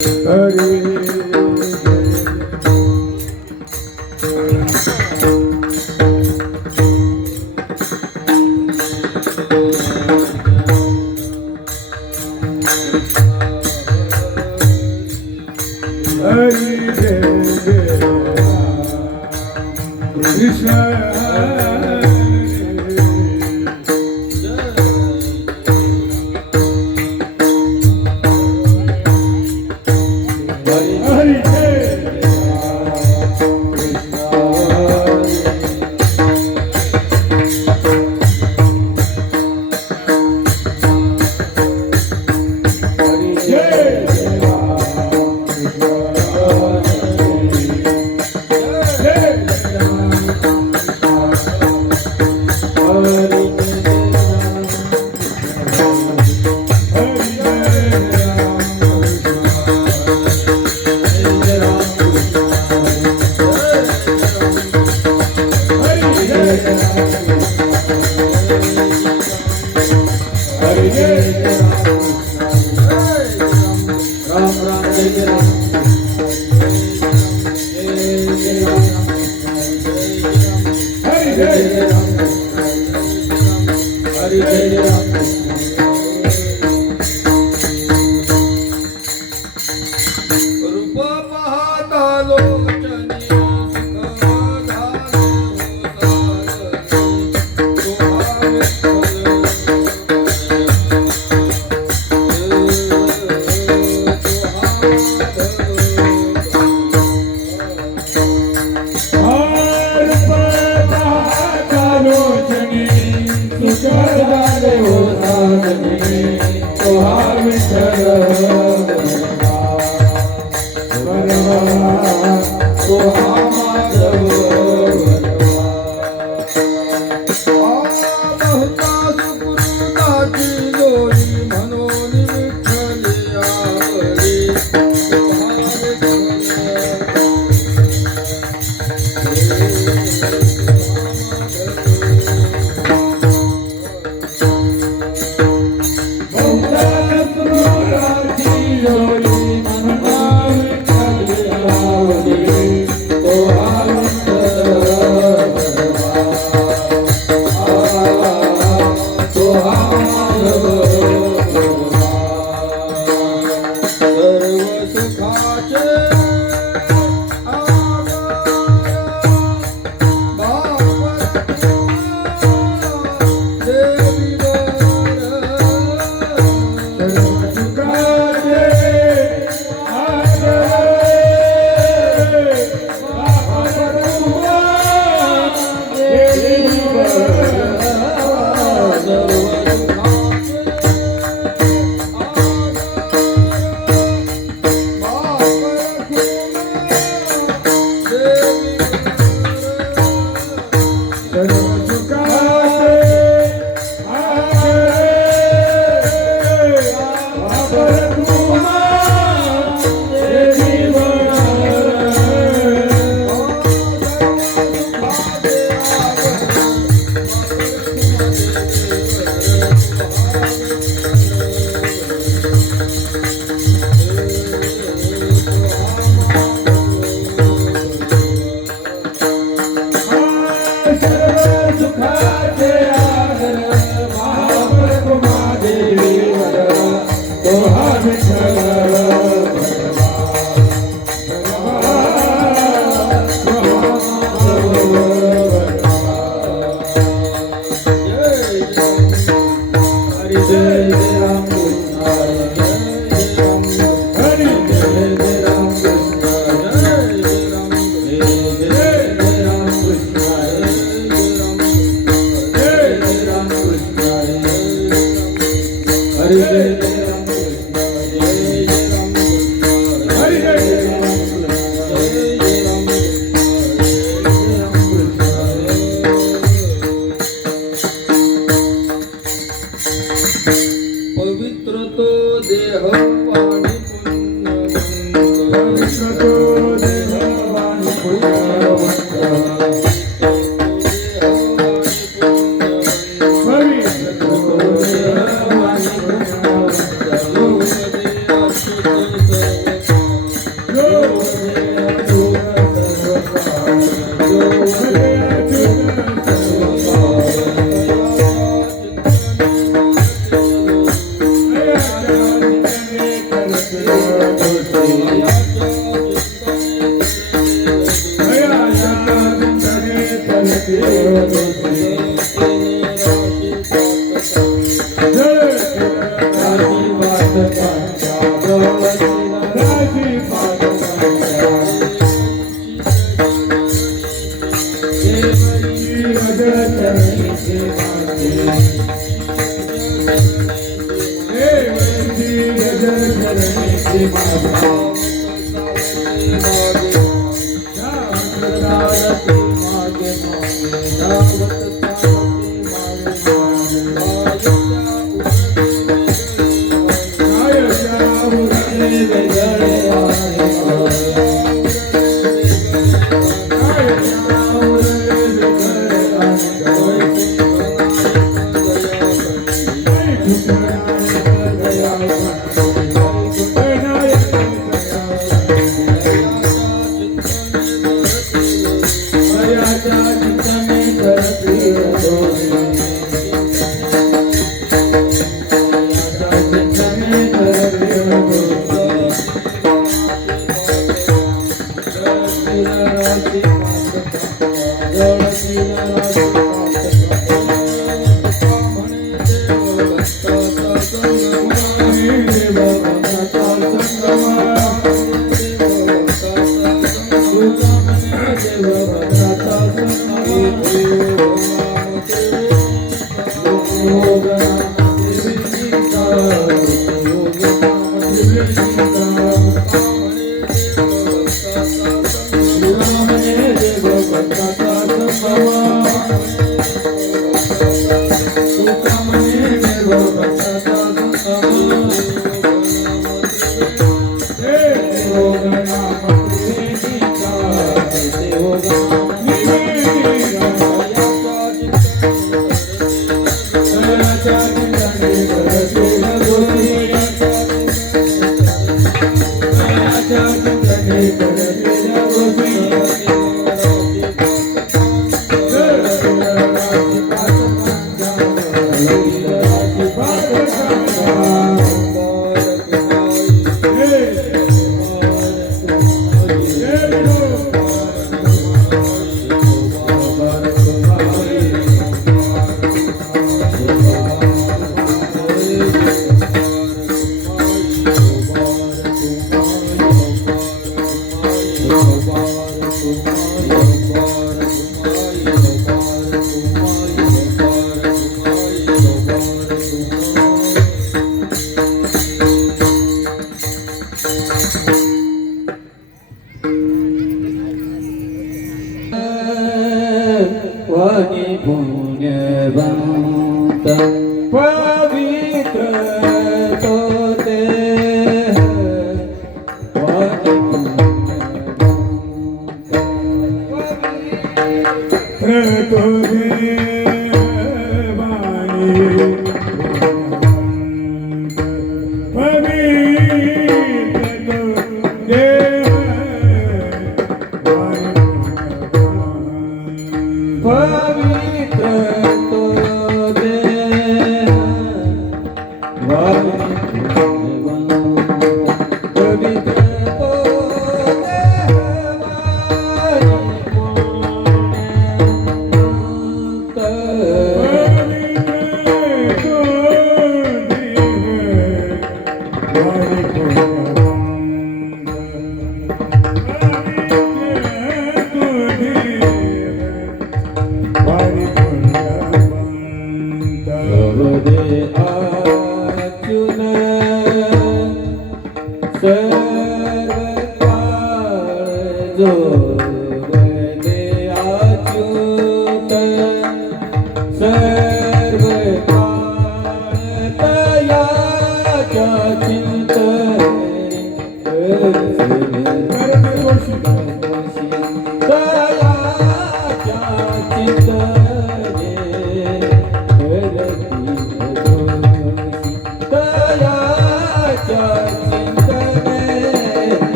Bye.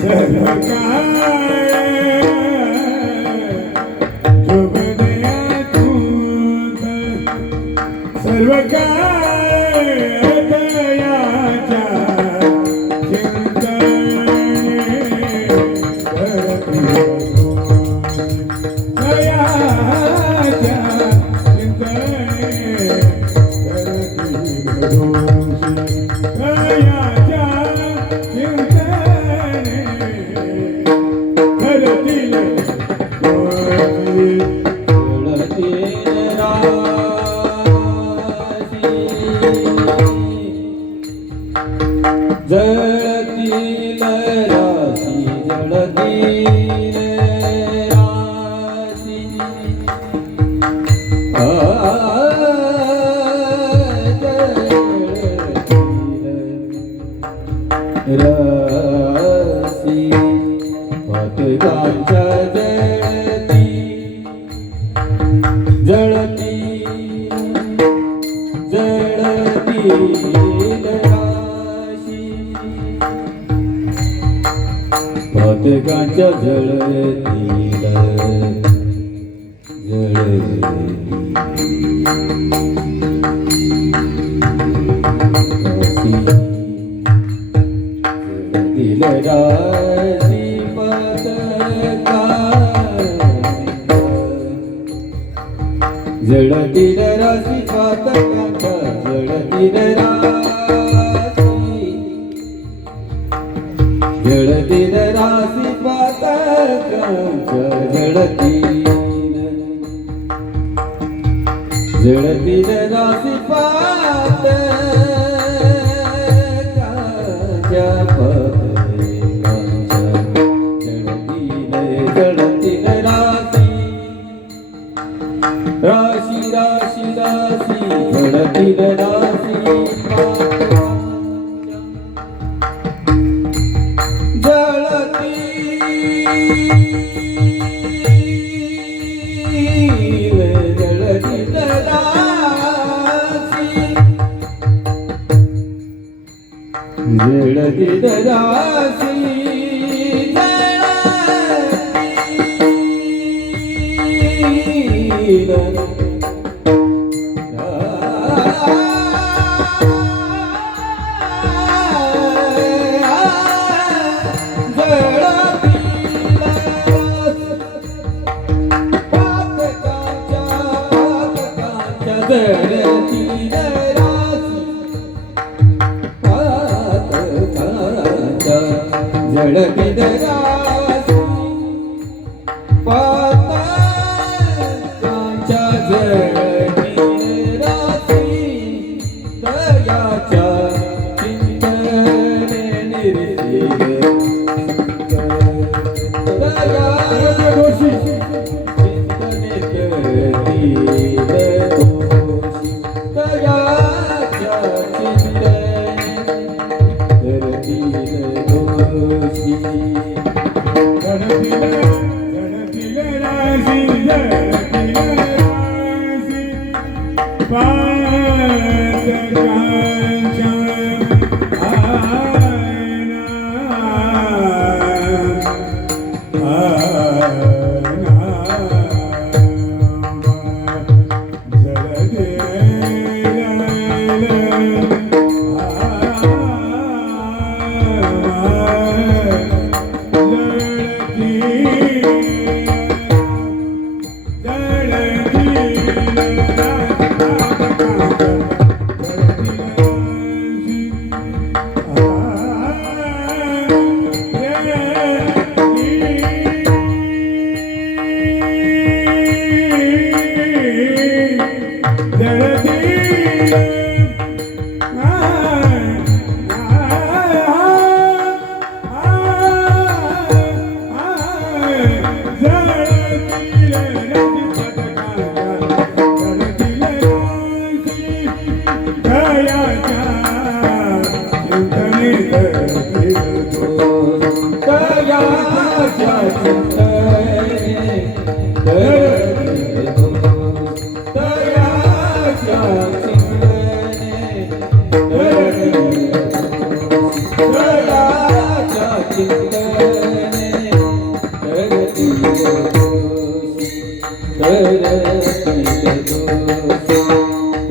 Sarakae जळतील राशी जळतील राशी राशी पतंगांच्या जळती पतंगांच्या जळतील राशी जळतील राशी पतंगांच्या जळतील जळतील राशी पतंगांच्या जळतील राशी पतंगांच्या जळतील राशी राशी राशी राशी जळतील राशी जळतील राशी जळतील राशी पतंगांच्या जळतील राशी दयाच्या चिंतने निर्शील दयाच्या चिंतने करतील दोषी दयाच्या चिंतने करतील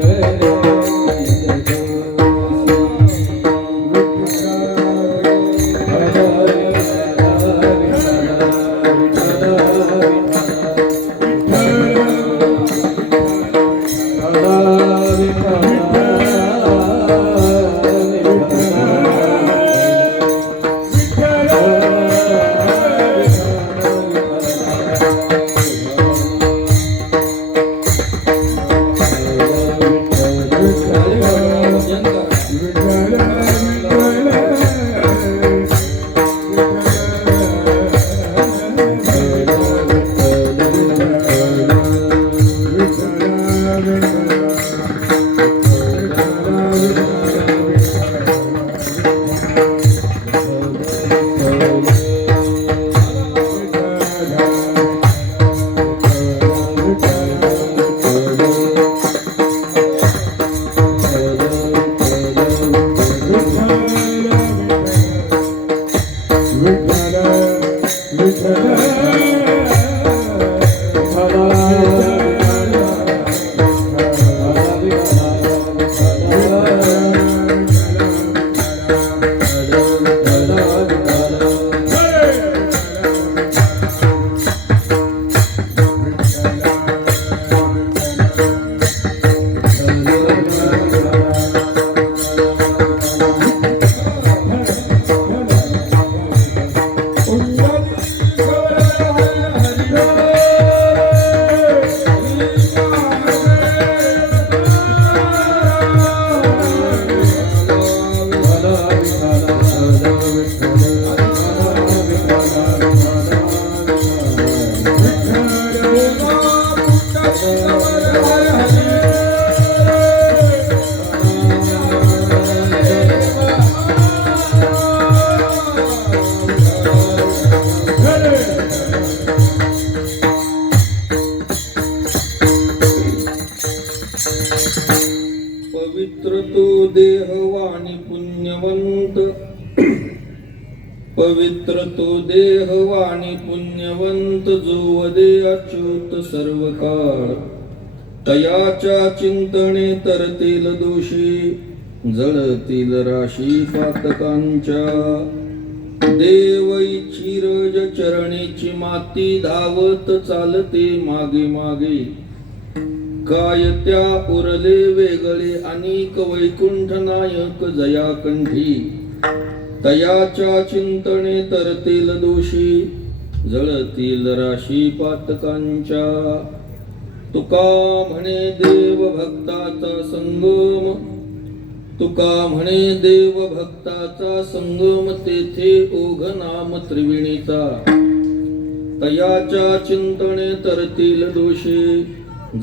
Hare पवित्र तो देह वाणी पुण्यवंत, पवित्र तो देह वाणी पुण्यवंत, जो वदे अच्युत सर्व काळ. तयाच्या चिंतने तरतील दोषी, जळतील राशी पातकांच्या. देवईची रज चरणीची माती, धावत चालते मागे मागे. काय त्या उरले वेगळे अनेक, वैकुंठ नायक जयाकंठी. तयाच्या चिंतने तरतील दोषी, जळतील राशी पातकांच्या. तुका म्हणे देव भक्ताचा संगम, तुका म्हणे देव भक्ताचा संगम, तेथे ओघ नाम त्रिवेणीचा. तयाच्या चिंतने तरतील दोषी,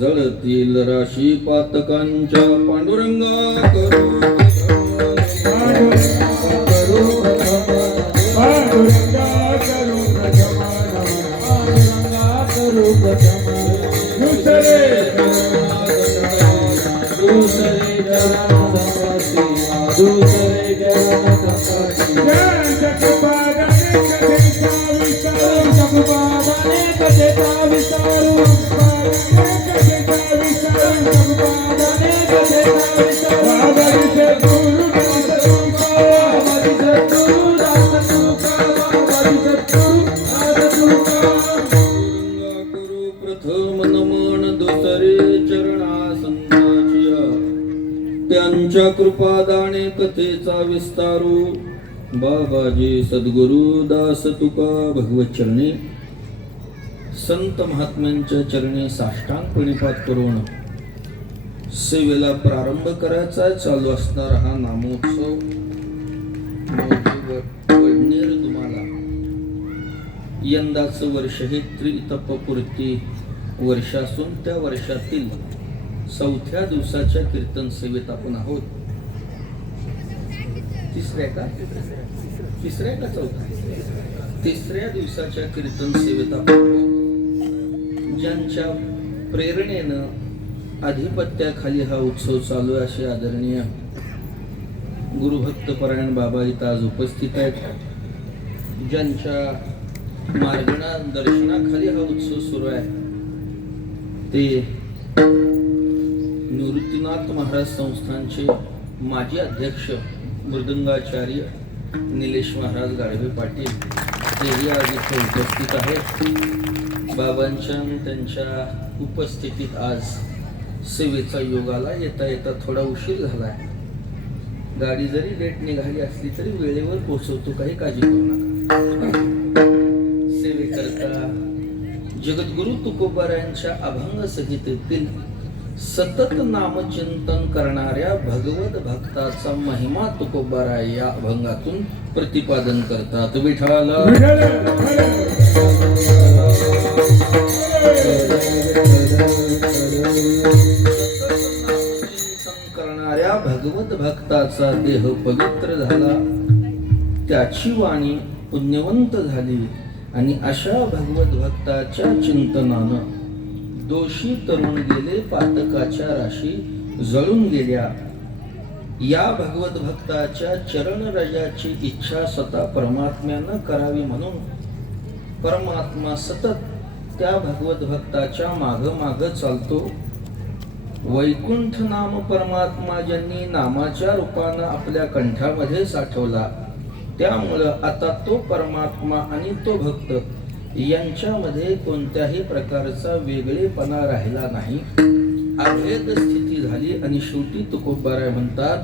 जळतील राशी पातकांच्या. पांडुरंगा करू त्यांच्या कृपादाने कथेचा विस्तारू. बाबाजी सद्गुरु दास तुका भगवत चरणी, संत महात्म्यांच्या चरणी साष्टांग प्रणिपात करून सेवेला प्रारंभ करायचा. चालू असणारा हा नामोत्सव वडनेर तुम्हाला यंदाचं वर्ष हे त्रितपपूर्ती वर्ष असून त्या वर्षातील 4थ्या दिवसाच्या कीर्तन सेवेत आपण आहोत. तिसऱ्या का चौथ्या? तिसऱ्या दिवसाच्या कीर्तन सेवेत आपण ज्यांच्या प्रेरणेनं आधिपत्याखाली हा उत्सव चालू आहे असे आदरणीय गुरुभक्तपरायण बाबा इथं आज उपस्थित आहेत. ज्यांच्या मार्गदर्शनाखाली हा उत्सव सुरू आहे ते निवृत्तीनाथ महाराज संस्थानचे माजी अध्यक्ष मृदंगाचार्य निलेश महाराज गाढवे पाटील तेही आज इथे उपस्थित आहेत. बाबांच्या त्यांच्या उपस्थितीत आज सेवेचा योग आला. येता येता थोडा उशीर झालाय. गाडी जरी लेट निघाली असली तरी वेळेवर पोहोचवतो, काही काळजी करू नका. सेवेकरता जगद्गुरु तुकोबारायांच्या अभंग संहितेतील सतत नामचिंतन करणाऱ्या भगवत भक्ताचा महिमा तुकोबाराय या अभंगातून प्रतिपादन करतात. विठ्ठल करणाऱ्या भगवत भक्ताचा देह पवित्र झाला, त्याची वाणी पुण्यवंत झाली आणि अशा भगवत भक्ताच्या चिंतनानं दोषी तरुण गेले, पातकाच्या राशी जळून गेल्या. या भगवत भक्ताच्या चरण रजाची इच्छा स्वतः परमात्म्यानं करावी म्हणून परमात्मा सतत त्या भगवत भक्ताच्या माग माग चालतो. वैकुंठ नाम परमात्मा ज्यांनी नामाच्या रूपानं आपल्या कंठामध्ये साठवला, त्यामुळं आता तो परमात्मा आणि तो भक्त यांच्यामध्ये कोणत्याही प्रकारचा वेगळेपणा राहिला नाही. अभेद स्थिती झाली आणि शेवटी तुकोबाराय म्हणतात,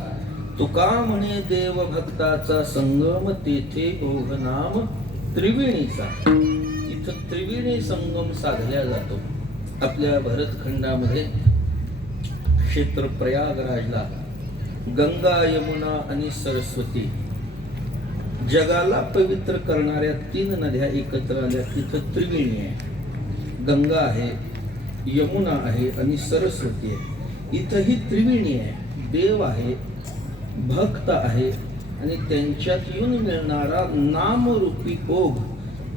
तुका म्हणे देव भक्ताचा संगम, तेथे ओघ नाम त्रिवेणीचा. इथं त्रिवेणी संगम साधला जातो. आपल्या भरतखंडामध्ये क्षेत्र प्रयागराजला गंगा, यमुना आणि सरस्वती जगाला पवित्र करणाऱ्या 3 नद्या एकत्र आल्या. तिथं त्रिवेणी आहे. गंगा आहे, यमुना आहे आणि सरस्वती आहे. इथं ही त्रिवेणी आहे. देव आहे, भक्त आहे आणि त्यांच्यात येऊन मिळणारा नामरूपी ओघ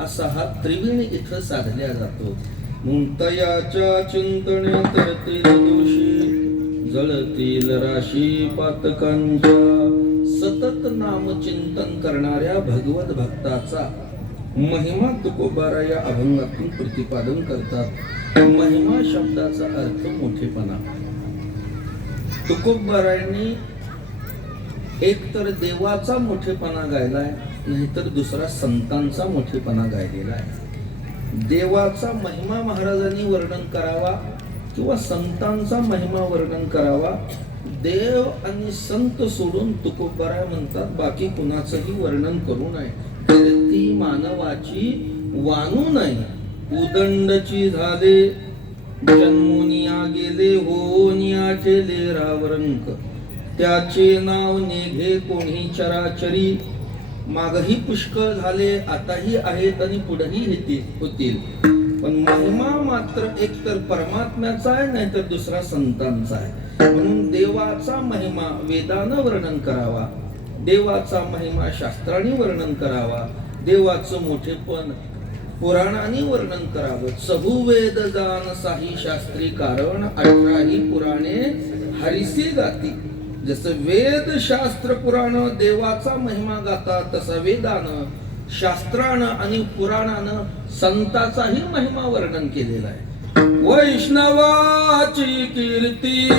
असा हा त्रिवेणी इथं साधल्या जातो. मुक्तयाच्या चिंतने तरतील दोषी, जळतील राशी पातकांच्या. सतत नामचिंतन करणाऱ्या भगवत भक्ताचा महिमा तुकोबाराय या अभंगातून प्रतिपादन करतात. महिमा शब्दाचा अर्थ मोठेपणा. तुकोबारायांनी एक तर देवाचा मोठेपणा गायलाय, नाहीतर दुसरा संतांचा मोठेपणा गायलेला आहे. देवाचा महिमा महाराजांनी वर्णन करावा किंवा संतांचा महिमा वर्णन करावा, देव आणि संत सोडून तुकोबाराय म्हणतात बाकी कुणाचंही वर्णन करू नये. कीर्ती मानवाची वानू नये. उदंडची झाले जन्मुनिया गेले, होनिया ठेले रावरंक. त्याचे नाव नेघे कोणी चराचरी. मागही पुष्कळ झाले, आताही आहेत आणि पुढेही होतील. पण महिमा मात्र एकतर परमात्म्याचा आहे, नाहीतर दुसरा संतांचा आहे. म्हणून देवाचा महिमा वेदानं वर्णन करावा, देवाचा महिमा शास्त्रांनी वर्णन करावा, देवाचं मोठेपण पुराणांनी वर्णन करावं. चहुवेद जान साही शास्त्री कारण, 18ही पुराणे हरिसी गाती. जसं वेद शास्त्र पुराण देवाचा महिमा गातात, तसा वेदानं शास्त्रानं आणि पुराणानं संताचाही महिमा वर्णन केलेला आहे. वैष्णवाची कीर्ती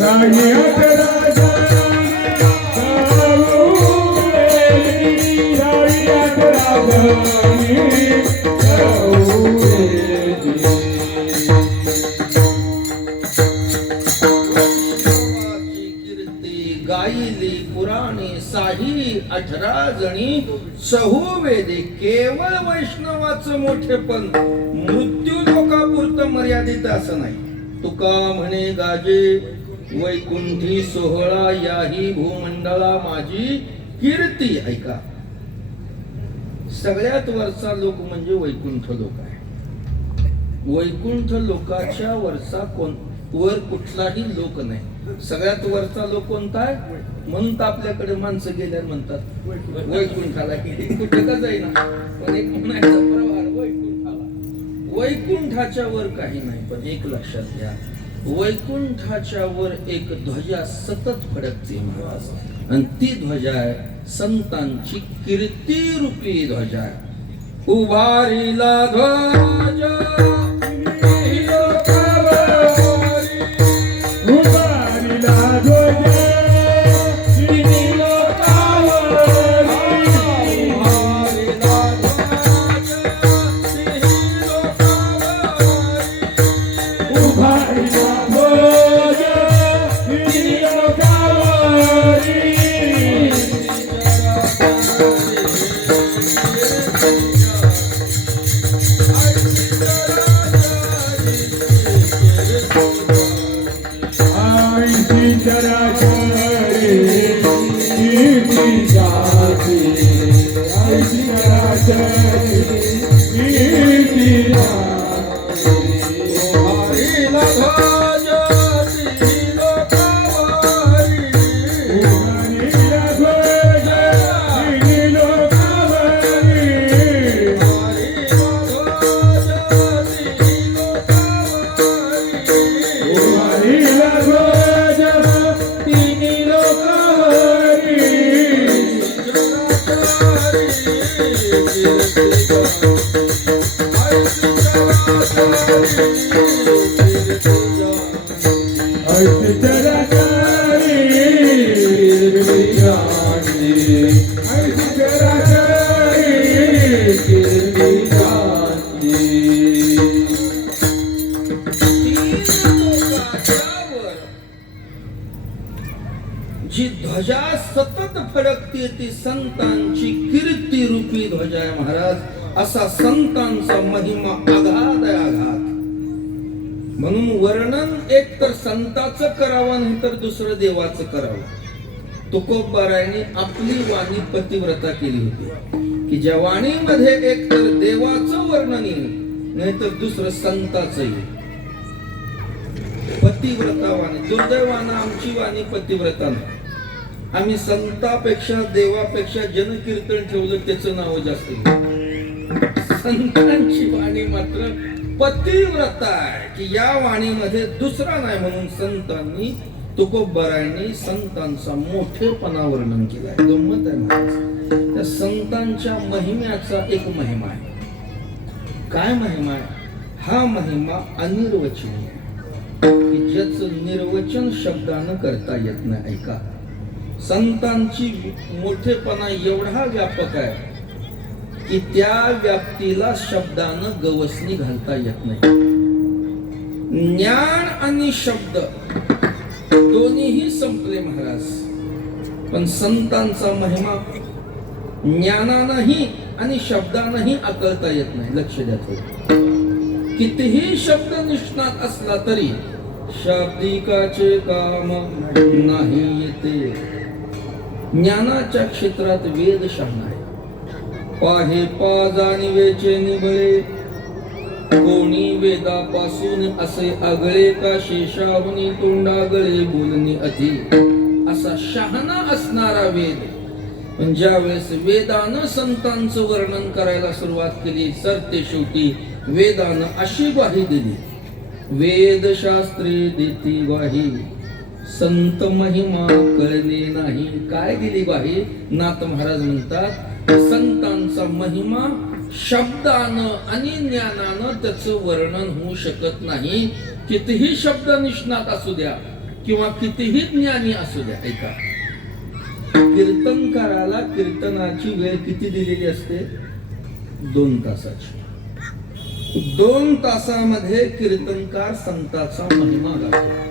Sahiyat Raja जणी चहुवेदी केवळ वैष्णवाचं मोठेपण मृत्यू लोकापुरतं मर्यादित असं नाही. तुका म्हणे गाजे वैकुंठी सोहळा याही भूमंडळा माझी कीर्ती. ऐका, सगळ्यात वरचा लोक म्हणजे वैकुंठ लोक आहे. वैकुंठ लोकाच्या वर कुठलाही लोक नाही. सगळ्यात वरचा लोक कोणता आहे म्हणून तर आपल्याकडे माणसं गेल्या म्हणतात वैकुंठाला गेली. कुठे का जाईना पण एक म्हणायचा प्रभार वैकुंठाला. वैकुंठाच्या वर काही नाही. पण एक लक्षात घ्या, वैकुंठाच्या वर एक ध्वजा सतत फडकते महाराज, आणि ती ध्वजा आहे संतांची कीर्ती रूपी ध्वजा आहे. उभारीला ध्वजा जी ध्वजा सतत फडकते ती संतांची कीर्ती रूपी ध्वजा आहे महाराज. असा संतांचा महिमा आघात आहे, आघात. म्हणून वर्णन एक तर संताचं करावं नाही तर दुसरं देवाचं करावं. तुकोबारायांनी आपली वाणी पतिव्रता केली होती की ज्या वाणीमध्ये एक तर देवाचं वर्णन येईल नाही तर दुसरं संताचं येईल. पतिव्रता वाणी. दुर्दैवानं आमची वाणी पतिव्रता नाही. आम्ही संतापेक्षा देवापेक्षा जनकीर्तन ठेवलं त्याचं नाव जास्त. संतांची वाणी मात्र पतिव्रता आहे की या वाणीमध्ये दुसरा नाही. म्हणून संतांनी तुकोबारायांनी संतांचा मोठेपणा वर्णन केलाय. गंमत आहे महाराज. त्या संतांच्या महिम्याचा एक महिमा आहे. काय महिमा आहे? हा महिमा अनिर्वचनीय की ज्याचं निर्वचन शब्दानं करता येत नाही. ऐका, संतांची मोठेपणा एवढा व्यापक आहे की त्या व्याप्तीला शब्दानं गवसणी घालता येत नाही. ज्ञान आणि शब्द दोन्हीही संपले महाराज. पण संतांचा महिमा ज्ञानानंही आणि शब्दानंही आकळता येत नाही. लक्ष द्या थोडं. कितीही शब्द निष्णात असला तरी शाब्दिकाचे काम नाही येते. ज्ञानाच्या क्षेत्रात वेद शहाणा आहे. पाहे पाज आणि वेचे निबळे कोणी वेदापासून असे आगळे का शेषाहुनी तोंडागळे बोलणी अति. असा शहाणा असणारा वेद. पण ज्या वेळेस वेदानं संतांचं वर्णन करायला सुरुवात केली सरते शेवटी वेदानं अशी ग्वाही दिली. वेदशास्त्रे देती ग्वाही संत महिमा कळणे नाही. काय दिली ग्वाही? नाथ महाराज म्हणतात संतांचा महिमा शब्दानं आणि ज्ञानानं त्याचं वर्णन होऊ शकत नाही. कितीही शब्द निष्णात असू द्या किंवा कितीही ज्ञानी असू द्या. ऐका, कीर्तनकाराला कीर्तनाची वेळ किती दिलेली असते? 2 तासाची. 2 तासामध्ये कीर्तनकार संतांचा महिमा गातो.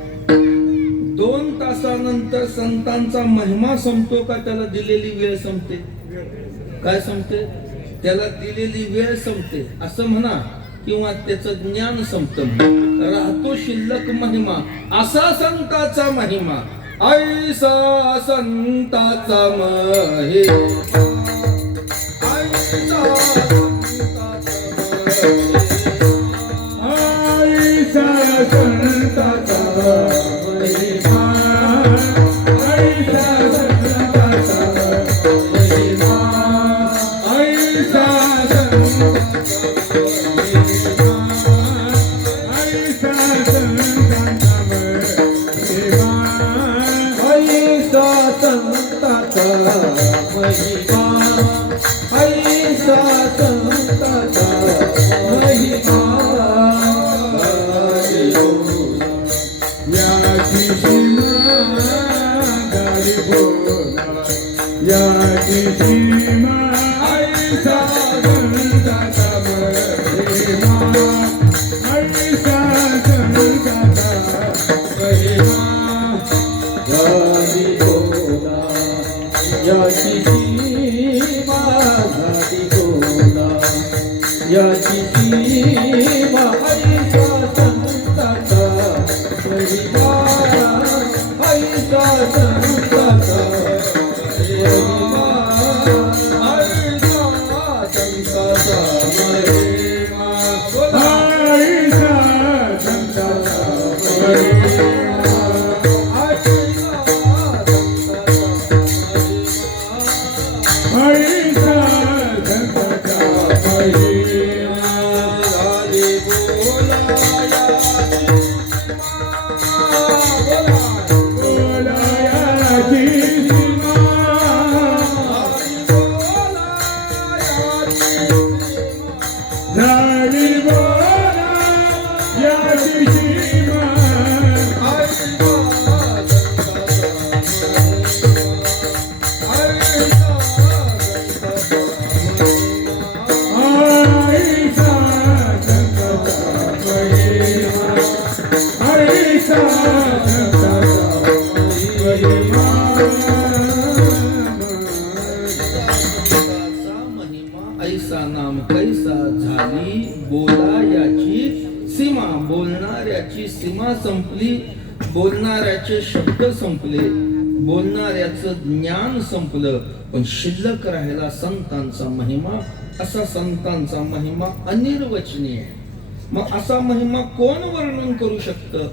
2 तासानंतर संतांचा महिमा संपतो का त्याला दिलेली वेळ संपते? काय संपते? त्याला दिलेली वेळ संपते असं म्हणा, किंवा त्याचं ज्ञान संपतं. राहतो शिल्लक महिमा, असा संताचा महिमा, ऐसा संताचा महिमा, ऐसा संताचा महिमा, ऐसा संताचा महिमा, ऐसा ऐसा नाम कैसा, झाली बोला याची सीमा, बोलणाऱ्याची सीमा संपली, बोलणाऱ्याचे शब्द संपले, बोलणाऱ्याचं ज्ञान संपलं, पण शिल्लक राहिला संतांचा महिमा. असा संतांचा महिमा अनिर्वचनीय आहे. मग असा महिमा कोण वर्णन करू शकतं?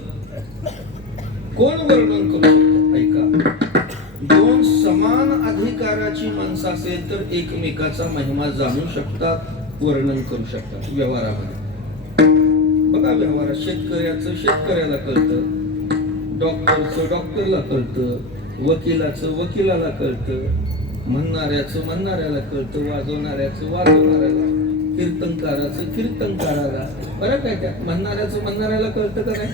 कोण वर्णन करू शकतं? ऐका, दोन समान अधिकाराची माणसं असेल तर एकमेकाचा महिमा जाणू शकतात, वर्णन करू शकतात. व्यवहारामध्ये बघा, व्यवहारात शेतकऱ्याचं शेतकऱ्याला कळतं, डॉक्टरचं डॉक्टरला कळतं, वकिलाचं वकिलाला कळतं, म्हणणाऱ्याचं म्हणणाऱ्याला कळतं, वाजवणाऱ्याचं वाजवणाऱ्याला, कीर्तनकाराचं कीर्तनकाराला. बरं काय, त्या म्हणणाऱ्याचं म्हणणाऱ्याला कळतं का नाही?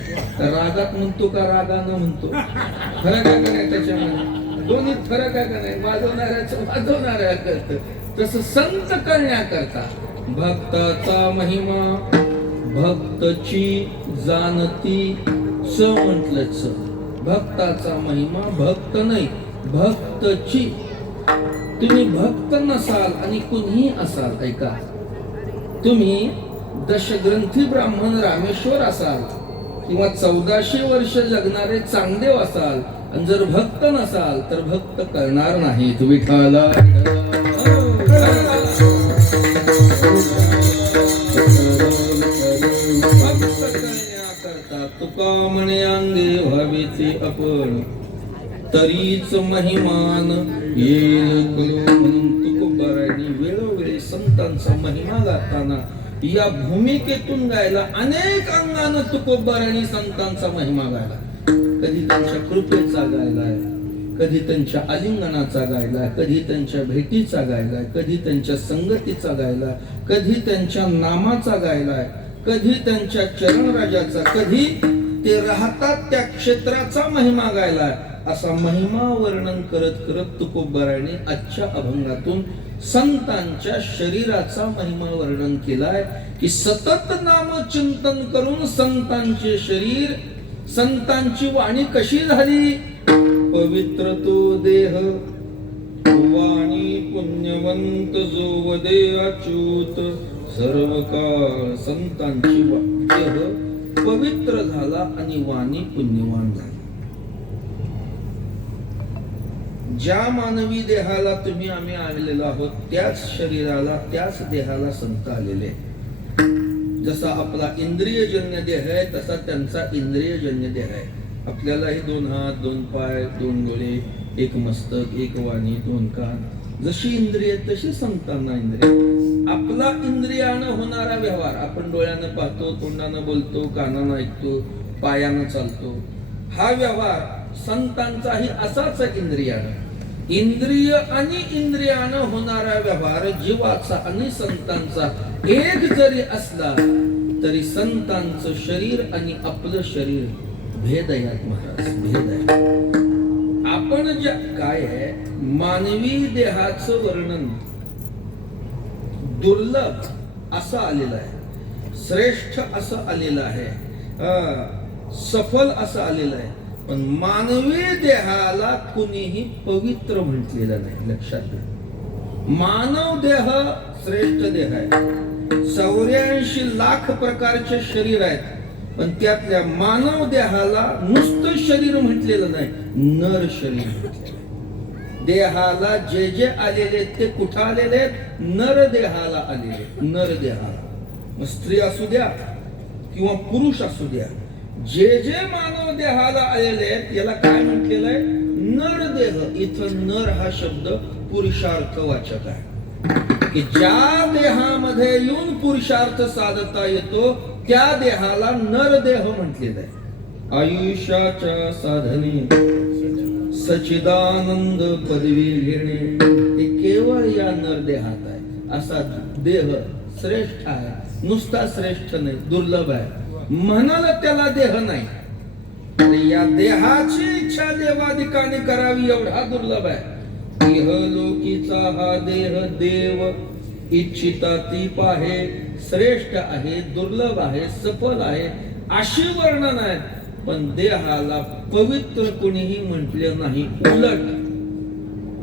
रागात म्हणतो का रागानं म्हणतो? फरक आहे का नाही त्याच्यामध्ये? दोन्ही फरक आहे का नाही? वाजवणाऱ्याचं वाजवणाऱ्याला कळतं. तसं संत कळण्याकरता भक्ताचा महिमा, भक्तची जाणती स म्हटलंच. भक्ताचा महिमा, भक्त नाही भक्तची. तुम्ही भक्त नसाल आणि कुणीही असाल, ऐका, तुम्ही दशग्रंथी ब्राह्मण रामेश्वर असाल किंवा 1400 वर्ष जगणारे चांगदेव असाल, आणि जर भक्त नसाल तर भक्त करणार नाहीत विठाला. भक्त करण्याकरता तुका म्हणे अंगे व्हावेचे आपण, तरीच महिमान येईल करू. म्हणून तुकोबारायांनी वेळोवेळी संतांचा महिमा गाताना या भूमिकेतून गायला. अनेक अंगानं तुकोबारायांनी संतांचा महिमा गायला. कधी त्यांच्या कृपेचा गायलाय, कधी त्यांच्या आलिंगनाचा गायलाय, कधी त्यांच्या भेटीचा गायलाय, कधी त्यांच्या संगतीचा गायलाय, कधी त्यांच्या नामाचा गायलाय, कधी त्यांच्या चरणराजाचा, कधी ते राहतात त्या क्षेत्राचा महिमा गायलाय. असा महिमा वर्णन करत करत तुकोबारायांनी आजच्या अभंगातून संतांच्या शरीराचा महिमा वर्णन केलाय, की सतत नाम चिंतन करून संतांचे शरीर, संतांची वाणी कशी झाली? पवित्र तो देह, वाणी पुण्यवंत जो वदे अच्युत, सर्व काळ संतांची देह पवित्र झाला आणि वाणी पुण्यवान झाली. ज्या मानवी देहाला तुम्ही आम्ही आणलेलो आहोत त्याच शरीराला त्याच देहाला संत आलेले. जसा आपला इंद्रियजन्य देह आहे तसा त्यांचा इंद्रियजन्य देह आहे. आपल्यालाही 2 हात 2 पाय 2 डोळे 1 मस्तक 1 वाणी 2 कान. जशी इंद्रिय तशी संतांना इंद्रिय. आपला इंद्रियानं होणारा व्यवहार आपण डोळ्यानं पाहतो, तोंडानं बोलतो, कानानं ऐकतो, पायानं चालतो. हा व्यवहार संतांचाही असाच इंद्रियानं. इंद्रिय आणि इंद्रियानं होणारा व्यवहार जीवाचा आणि संतांचा एक जरी असला तरी संतांचं शरीर आणि आपलं शरीर भेद आहेत महाराज, भेद आहे. आपण जे काय आहे मानवी देहाचं वर्णन दुर्लभ असं आलेलं आहे, श्रेष्ठ असं आलेलं आहे, सफल असं आलेलं आहे. पण मानवी देहाला कुणीही पवित्र म्हटलेलं नाही. लक्षात घ्या, मानव देह श्रेष्ठ देह आहे. 84 लाख प्रकारचे शरीर आहेत पण त्यातल्या मानव देहाला नुसतं शरीर म्हटलेलं नाही, नर शरीर म्हटलेलं. देहाला जे जे आलेले ते कुठं आलेले? नर देहाला आलेले. नर देहाला, मग स्त्री असू द्या किंवा पुरुष असू द्या, जे जे मानव देहाला आलेले आहेत याला काय म्हटलेलं आहे? नर देह. इथं नर हा शब्द पुरुषार्थवाचक आहे की ज्या देहामध्ये येऊन पुरुषार्थ साधता येतो त्या देहाला नर देह म्हटलेलं आहे. आयुष्याच्या साधने सच्चिदानंद पदवी घेणे हे केवळ या नर देहात आहे. असा देह श्रेष्ठ आहे, नुसता श्रेष्ठ नाही, दुर्लभ आहे. म्हणाल त्याला देह नाही, आणि या देहाची इच्छा देवादिकाने करावी एवढा दुर्लभ आहे. इहलोकीचा हा देह देव इच्छिता ती पाहे, श्रेष्ठ आहे, दुर्लभ आहे, सफल आहे अशी वर्णन आहेत. पण देहाला पवित्र कोणीही म्हटले नाही. उलट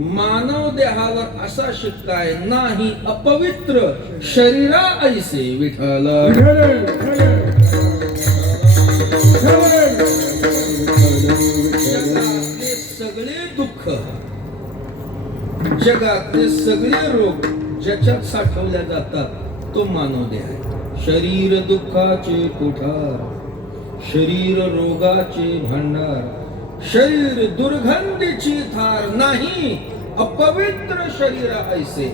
मानव देहावर असा शिक्का आहे, नाही अपवित्र शरीरा ऐसे विठ्ठला. जगातले सगळे दुःख, जगातले सगळे रोग ज्याच्यात साठवल्या जातात तो मानव देह आहे. शरीर दुःखाचे कोठार, शरीर रोगाचे भांडार, शरीर दुर्गंधीची थार, नाही अपवित्र शरीर ऐसे.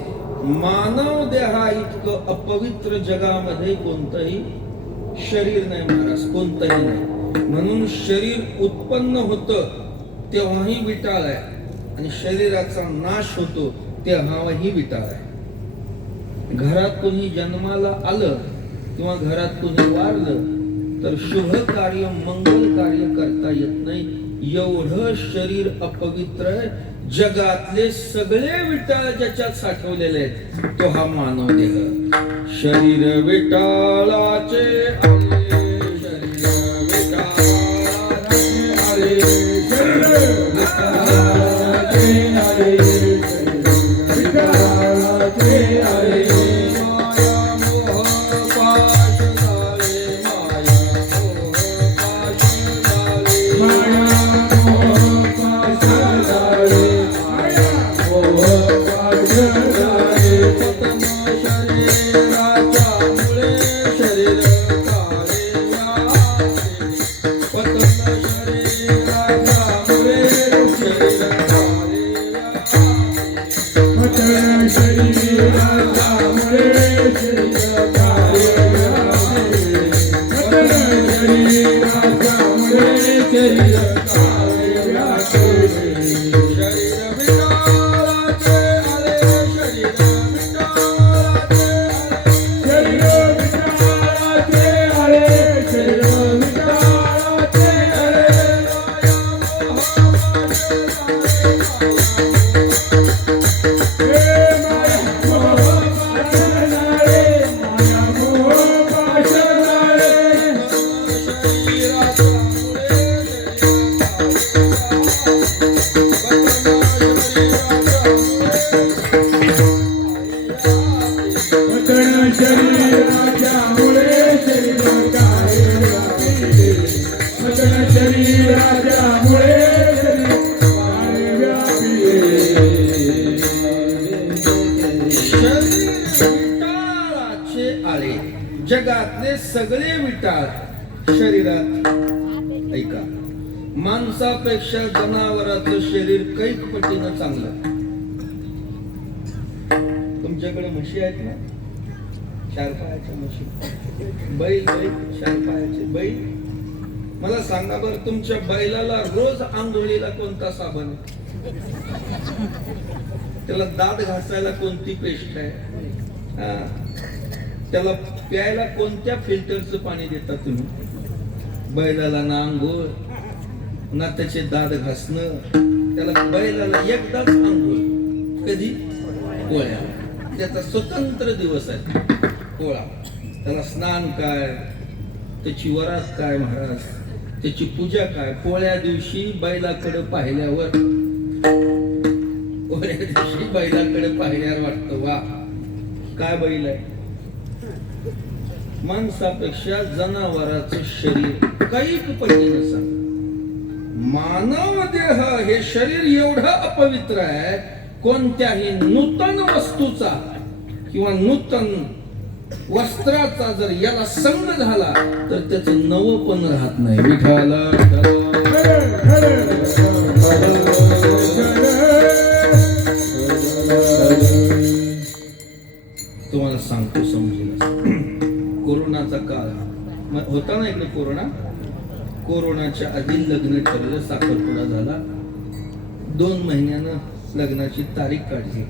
मानव देहा इतकं अपवित्र जगामध्ये कोणतंही शरीर नाही महाराज, कोणतंही नाही. म्हणून शरीर उत्पन्न होतं तेव्हाही विटाळ आहे आणि शरीराचा नाश होतो तेव्हाही विटाळ आहे. घरात कोणी जन्माला आलं किंवा घरात कोणी वारलं तर शुभ कार्य मंगल कार्य करता येत नाही. एवढं शरीर अपवित्र आहे. जगातले सगळे विटाळ ज्याच्यात साठवलेले आहेत तो हा मानव देह. शरीर विटाळाचे आले, शरीर विटाळाचे आले, शरीर विटाळाचे आले, शरीर विटाळाचे आले. कण शरीराच्यामुळे शरीर काय व्यापिले कण शरीराच्यामुळे शरीर काय व्यापिले विटाळाचे आळे जगातले सगळे विटाळ शरीरात ऐका माणसापेक्षा जनावराचं शरीर कैक पटीनं चांगलं. तुमच्याकडे म्हशी आहेत ना, 4 पायाच्या म्हशी, बैल 4 पायाचे बैल. मला सांगा बरं, तुमच्या बैलाला रोज आंघोळीला कोणता साबण आहे? त्याला दात घासायला कोणती पेस्ट आहे? त्याला प्यायला कोणत्या फिल्टरचं पाणी देता तुम्ही? बैलाला ना आंघोळ ना त्याचे दात घासणं. त्याला बैलाला एकदाच आंघोळ, कधी? पोळ्या. त्याचा स्वतंत्र दिवस आहे पोळा. त्याला स्नान काय, त्याची वरात काय महाराज, त्याची पूजा काय. पोळ्या दिवशी बैलाकडे पाहिल्यावर वाटतं वा काय बैल आहे. माणसापेक्षा जनावराचं शरीर काही पटीनं सांग. मानव देह हे शरीर एवढं अपवित्र आहे, कोणत्याही नूतन वस्तूचा किंवा नूतन वस्त्राचा जर याला संग झाला तर त्याचं नवपण राहत नाही. विठाला तुम्हाला सांगतो समजेल. कोरोनाचा काळ होता ना इकडे, कोरोनाच्या आधी लग्न ठरलं, साखरपुडा झाला, 2 महिन्यानं लग्नाची तारीख काढली.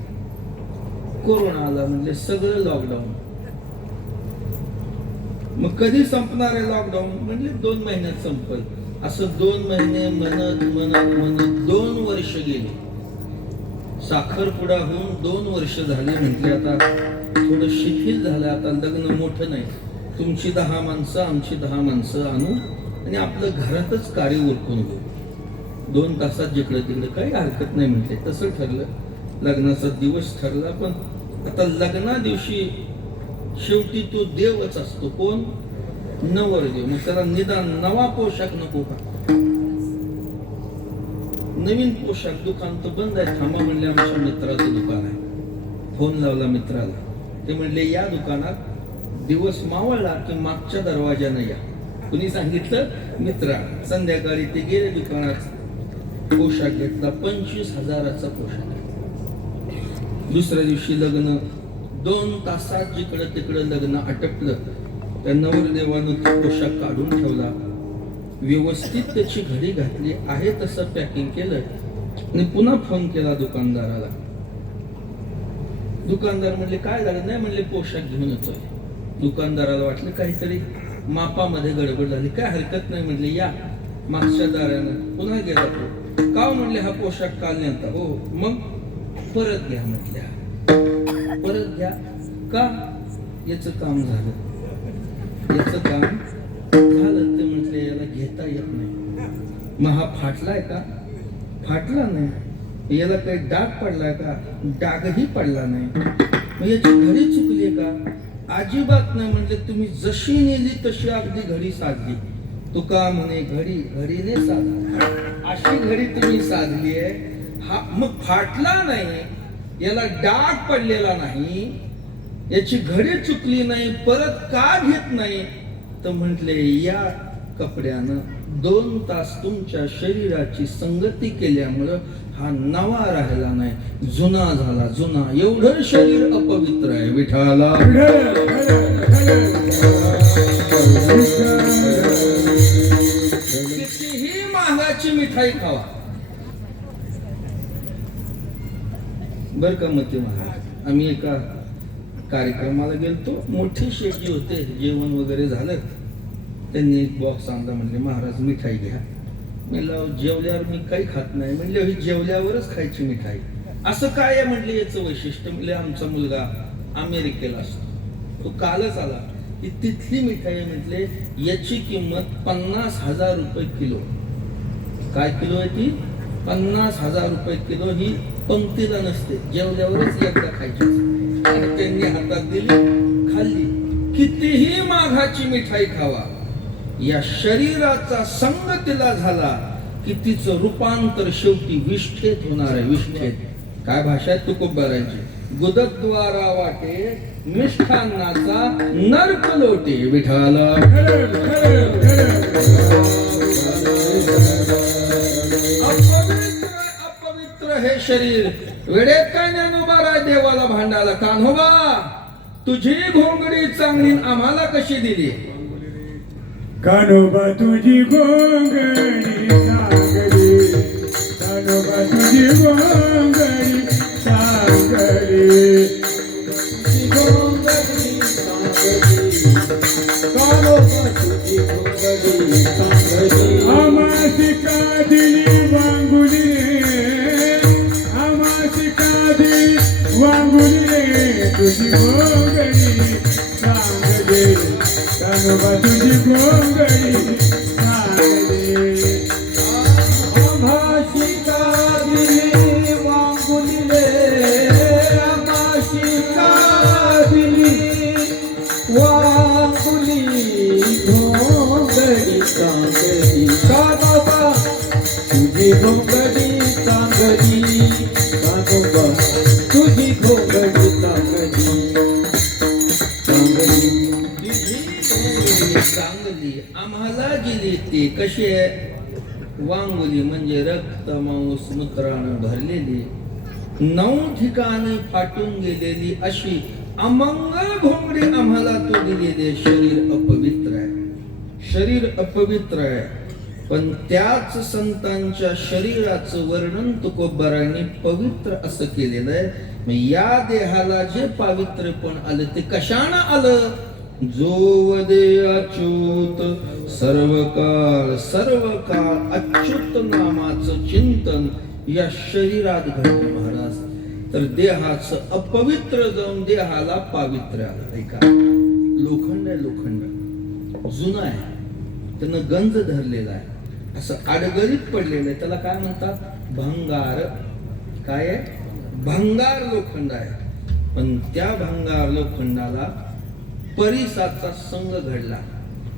कोरोना आला म्हणजे सगळं लॉकडाऊन. मग कधी संपणार आहे लॉकडाऊन? म्हणजे 2 महिन्यात संपल. असं 2 महिने म्हणत म्हणत म्हणत 2 वर्ष गेली. साखरपुडा होऊन 2 वर्ष झाली. म्हटले आता थोडं शिथिल झालं, आता लग्न मोठं नाही, तुमची 10 माणसं आमची 10 माणसं आणू आणि आपलं घरातच कार्य उरकून घेऊ. 2 तासात जिकडे तिकडे काही हरकत नाही म्हटले. तसं ठरलं. लग्नाचा दिवस ठरला. पण आता लग्ना दिवशी शेवटी तो देवच असतो. कोण? नवरदेव. मग त्याला निदान नवा पोशाख नको का? नवीन पोशाख दुकान तर बंद आहे. थांबा म्हणले, आमच्या मित्राचं दुकान आहे. फोन लावला मित्राला. ते म्हणले या दुकानात दिवस मावळला की मागच्या दरवाजाने या. कुणी सांगितलं? मित्रा. संध्याकाळी ते गेले दुकानात, पोशाख घेतला. 25,000चा पोशाख. दुसऱ्या दिवशी लग्न. 2 तासात जिकडं तिकडं लग्न आटपलं. त्या नवरदेवानं तो पोशाख काढून ठेवला, व्यवस्थित त्याची घडी घातली, आहे तसं पॅकिंग केलं आणि पुन्हा फोन केला दुकानदाराला. दुकानदार म्हणले काय झालं? नाही म्हणले पोशाख घेऊन येतोय. दुकानदाराला वाटलं काहीतरी मापामध्ये गडबड झाली. काय हरकत नाही म्हणले या. मागच्या दारानं पुन्हा गेला तो. का म्हणले हा पोशाख काल नेता? हो. मग परत घ्या म्हटल्या. परत घ्या का? याचं काम झालं. याचं काम झालं. ते म्हटले याला घेता येत नाही. मग हा फाटलाय का? फाटला नाही. याला काही डाग पडलाय का? डागही पडला नाही. मग याची घडी चुकली का? अजिबात नाही. म्हणजे तुम्ही जशी नेली तशी अगदी घडी साधली. तो का म्हणे घडीने साधा. अशी घडी तुम्ही साधली आहे. हा मग फाटला नाही, याला डाग पडलेला नाही, याची घडी चुकली नाही, परत का घेत नाही? तर म्हटले या कपड्यानं 2 तास तुमच्या शरीराची संगती केल्यामुळं हा नवा राहिला नाही, जुना झाला. जुना. एवढं शरीर अपवित्र आहे. विठाला कितीही महागाची मिठाई खावा बर का मते महाराज. आम्ही एका कार्यक्रमाला गेलतो. मोठे शेटजी होते. जेवण वगैरे झालं. त्यांनी एक बॉक्स आणला. म्हणले महाराज मिठाई घ्या. म्हणलं जेवल्यावर मी काही खात नाही. म्हणले ही जेवल्यावरच खायची मिठाई. असं काय आहे म्हणले याचं वैशिष्ट्य? म्हणले आमचा मुलगा अमेरिकेला असतो, तो कालच आला. ही तिथली मिठाई म्हटले याची किंमत 50,000 रुपये किलो. काय किलो आहे ती? 50,000 रुपये किलो. ही पंक्तीला नसते, जेवल्यावरच एकदा खायची. आणि त्यांनी हातात दिली खाल्ली, कितीही माघाची मिठाई खावा, या शरीराचा संग तिला झाला की तिचं रूपांतर शेवटी विष्ठेत होणार आहे. विष्ठेत काय भाषा आहे तुकोबारांची? गुदद्वारा वाटे मिष्ठान्नाचा नरक लोटे. विठाला अपवित्र हे शरीर. वेळेत काय ज्ञानोबा राय देवाला भांडाला, कान्होबा तुझी घोंगडी चांगली आम्हाला कशी दिली? कान्होबा तुझी घोंगडी चांगली, कान्होबा तुझी घोंगडी चांगली, तुझी घोंगडी चांगली, कान्होबा तुझी घोंगडी चांगली. आमासी का दिली वांगुली रे, आमासी का दिली वांगुली रे, तुझी घोंगडी चांगली, कान्होबा तुझी घोंगडी चांगली. आम्हाशी का दिली वांगुली रे, आम्हाशी का दिली वांगुली, घोंगडी चांगली, कान्होबा तुझी घोंगडी चांगली, कान्होबा तुझी घोंगडी चांगली चांगली. चांगली आम्हाला गेली ती कशी आहे? वांगुली म्हणजे रक्त मांस मूत्रानं भरलेली, 9 ठिकाणी फाटून गेलेली अशी अमंगल घोंगडी आम्हाला तू दिलेली. शरीर अपवित्र आहे, शरीर अपवित्र आहे. पण त्याच संतांच्या शरीराचं वर्णन तुकोबारांनी पवित्र असं केलेलं आहे. मग या देहाला जे पावित्र्यपण आलं ते कशानं आलं? जो वदे अच्युत सर्व काळ अच्युत नामाचं चिंतन या शरीरात घडलं महाराज. तर देहाचं अपवित्र जाऊन देहाला पावित्र्य आलं. ऐका, लोखंड आहे, लोखंड जुनं आहे, त्यानं गंज धरलेला आहे, असं आडगळीत पडलेलं आहे, त्याला काय म्हणतात? भंगार. काय आहे? भंगार लोखंड आहे. पण त्या भंगार लोखंडाला परिसाचा संग घडला.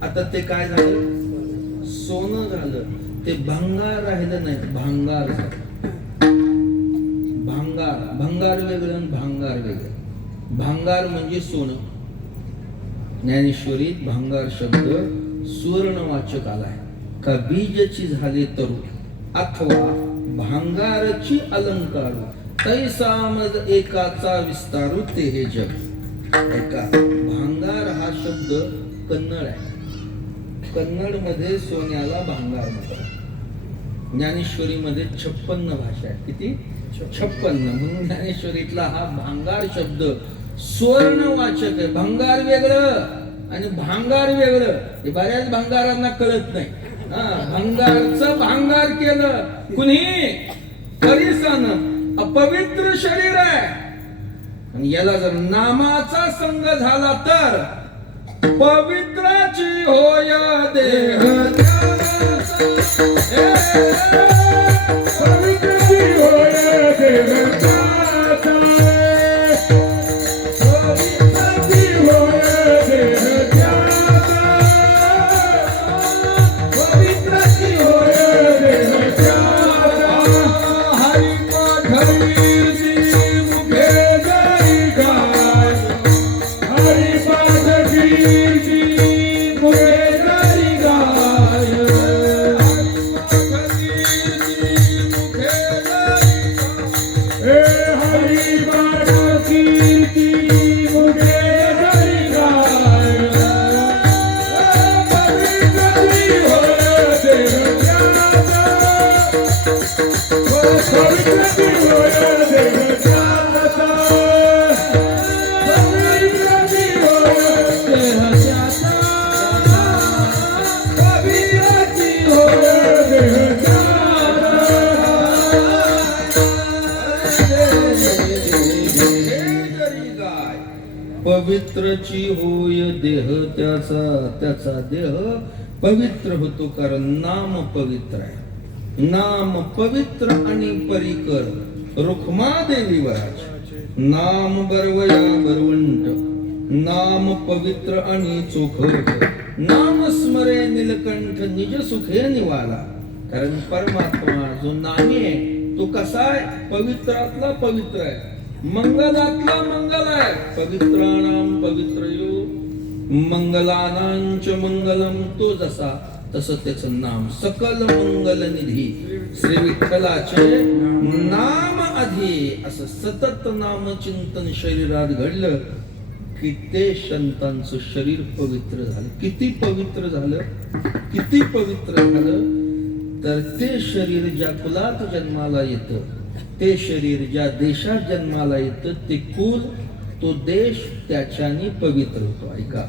आता ते काय झालं? सोनं झालं. ते भंगार राहिलं नाही, भांगार झालं. भांगार, भंगार वेगळं आणि भांगार वेगळं. भांगार म्हणजे सोनं. ज्ञानेश्वरीत भांगार शब्द सुवर्णवाचक आलाय. का बीजची झाले तरू अथवा भांगारची अलंकार, तैसा मज एकाचा विस्तारू ते हे जग. ऐका, भांगार हा शब्द कन्नड आहे. कन्नड मध्ये सोन्याला भांगार म्हणतात. ज्ञानेश्वरी मध्ये 56 भाषा आहेत. किती? 56. म्हणून ज्ञानेश्वरीतला हा भांगार शब्द सुवर्णवाचक आहे. भंगार वेगळं आणि भांगार वेगळं. हे बऱ्याच भांगारांना कळत नाही. भंगारचं भांगार केलं कुणी? परिसानं. अपवित्र शरीर आहे आणि याला जर नामाचा संग झाला तर पवित्राची होय देह. पवित्राची होय देह. पवित्रची होय देह, त्याचा देह पवित्र होतो. कारण नाम पवित्र आहे. नाम पवित्र आणि परिकर रुक्मा देवी वराज. नाम बरवया बरवंट नाम पवित्र आणि चोखट, नाम स्मरे नीलकंठ निज सुखे निवाला. कारण परमात्मा जो नामी आहे तो कसा आहे? पवित्रातला पवित्र आहे, मंगलातला मंगल आहे. पवित्राणाम पवित्रयो मंगलानांच मंगलम. तो जसा तसं त्याचं नाम सकल मंगल निधी. श्री विठ्ठलाचे नाम आधी असं सतत नाम चिंतन शरीरात घडलं की ते संतांचं शरीर पवित्र झालं. किती पवित्र झालं, किती पवित्र झालं तर ते शरीर ज्या कुलात जन्माला येतं, ते शरीर ज्या देशात जन्माला येतं, ते कुल तो देश त्याच्याने पवित्र होतो. ऐका,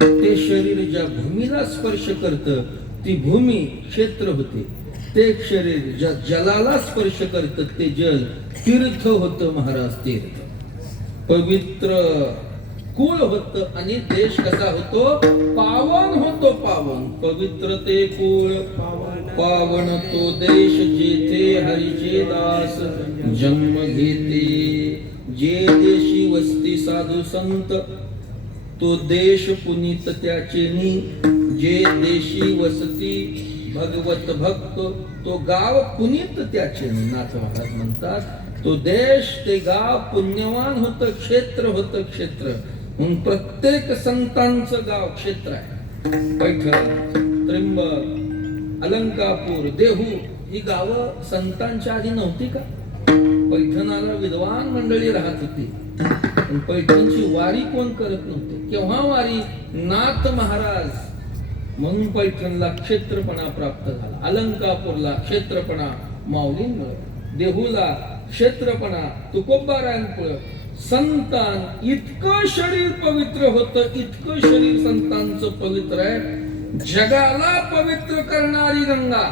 ते शरीर ज्या भूमीला स्पर्श करतं ती भूमी क्षेत्र होते. ते शरीर ज्या जलाला स्पर्श करतं ते जल तीर्थ होतं. महाराज तीर्थ पवित्र कुळ होत आणि देश कसा होतो? पावन होतो. पावन पवित्र ते कुळ पावन तो देश जेथे हरीचे दास जन्म घेते. जे देशी वस्ती साधू संत तो देश पुनीत त्याचेनी. जे देशी वसती भगवत भक्त तो गाव पुनीत त्याचेनी. नाथ महाराज म्हणतात तो देश ते गाव पुण्यवान होतं, क्षेत्र होतं, क्षेत्र. म्हणून प्रत्येक संतांचं गाव क्षेत्र आहे. पैठण, त्र्यंबक, अलंकापूर, देहू ही गावं संतांच्या आधी नव्हती का? पैठणाला विद्वान मंडळी राहत होती, पण पैठणची वारी कोण करत नव्हते. केव्हा वारी? नाथ महाराज. म्हणून पैठणला क्षेत्रपणा प्राप्त झाला, अलंकापूरला क्षेत्रपणा माऊलींमुळे, देहूला क्षेत्रपणा तुकोबारायांमुळे. संतान इतकं शरीर पवित्र होतं, इतकं शरीर संतांचं पवित्र आहे. जगाला पवित्र करणारी गंगा.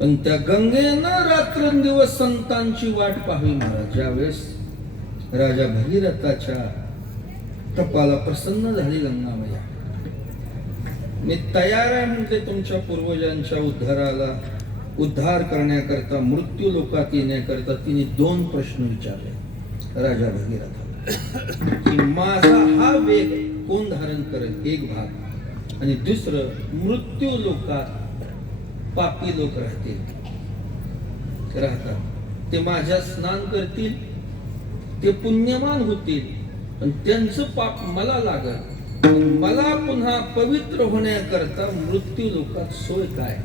पण त्या गंगेनं रात्रंदिवस संतांची वाट पाहावी. महाराज ज्यावेळेस राजा भगीरथाच्या तपाला प्रसन्न झाली गंगामया, मी तयार आहे म्हणते तुमच्या पूर्वजांच्या उद्धार करण्याकरता, मृत्यू लोकात येण्याकरता. तिने 2 प्रश्न विचारले राजा भगीरथाला की माझा हा वेग कोण धारण करेल, एक भाग. आणि दुसरं, मृत्यू लोकात पापी लोक राहतात, ते माझ्या स्नान करतील, ते पुण्यवान होतील, पण त्यांचं पाप मला लागल. मला पुन्हा पवित्र होण्याकरता मृत्यू लोकात सोय काय?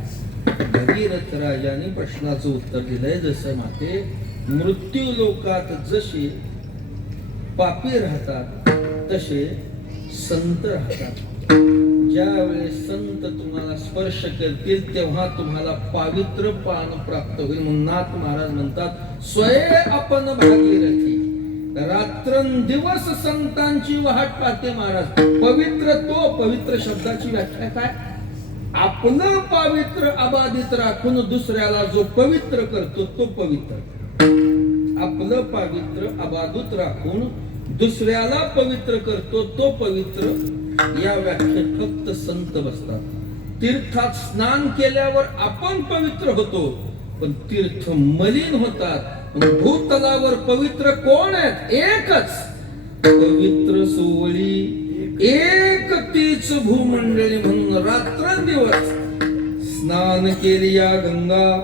भगीरथ राजाने प्रश्नाचं उत्तर दिलंय, जसं माते मृत्यू लोकात जसे पापी राहतात तसे संत राहतात. ज्या वेळेस संत तुम्हाला स्पर्श करतील तेव्हा तुम्हाला पवित्र पान प्राप्त होईल. म्हणून नाथ महाराज म्हणतात स्वये आपण भागीरथी. रात्रंदिवस संतांची वाट पाहते महाराज. पवित्र तो, पवित्र शब्दाची व्याख्या काय? आपलं पवित्र अबाधित राखून दुसऱ्याला जो पवित्र करतो तो पवित्र. आपलं पवित्र अबाधित राखून दुसऱ्याला पवित्र करतो तो पवित्र. या व्याख्येत फक्त संत बसतात. तीर्थात स्नान केल्यावर आपण पवित्र होतो, पण तीर्थ मलिन होतात. भूतलावर पवित्र कोण आहेत? एकच. पवित्र सोवळी एक तीच भूमंडळी. म्हणून रात्रंदिवस स्नान केली या गंगा,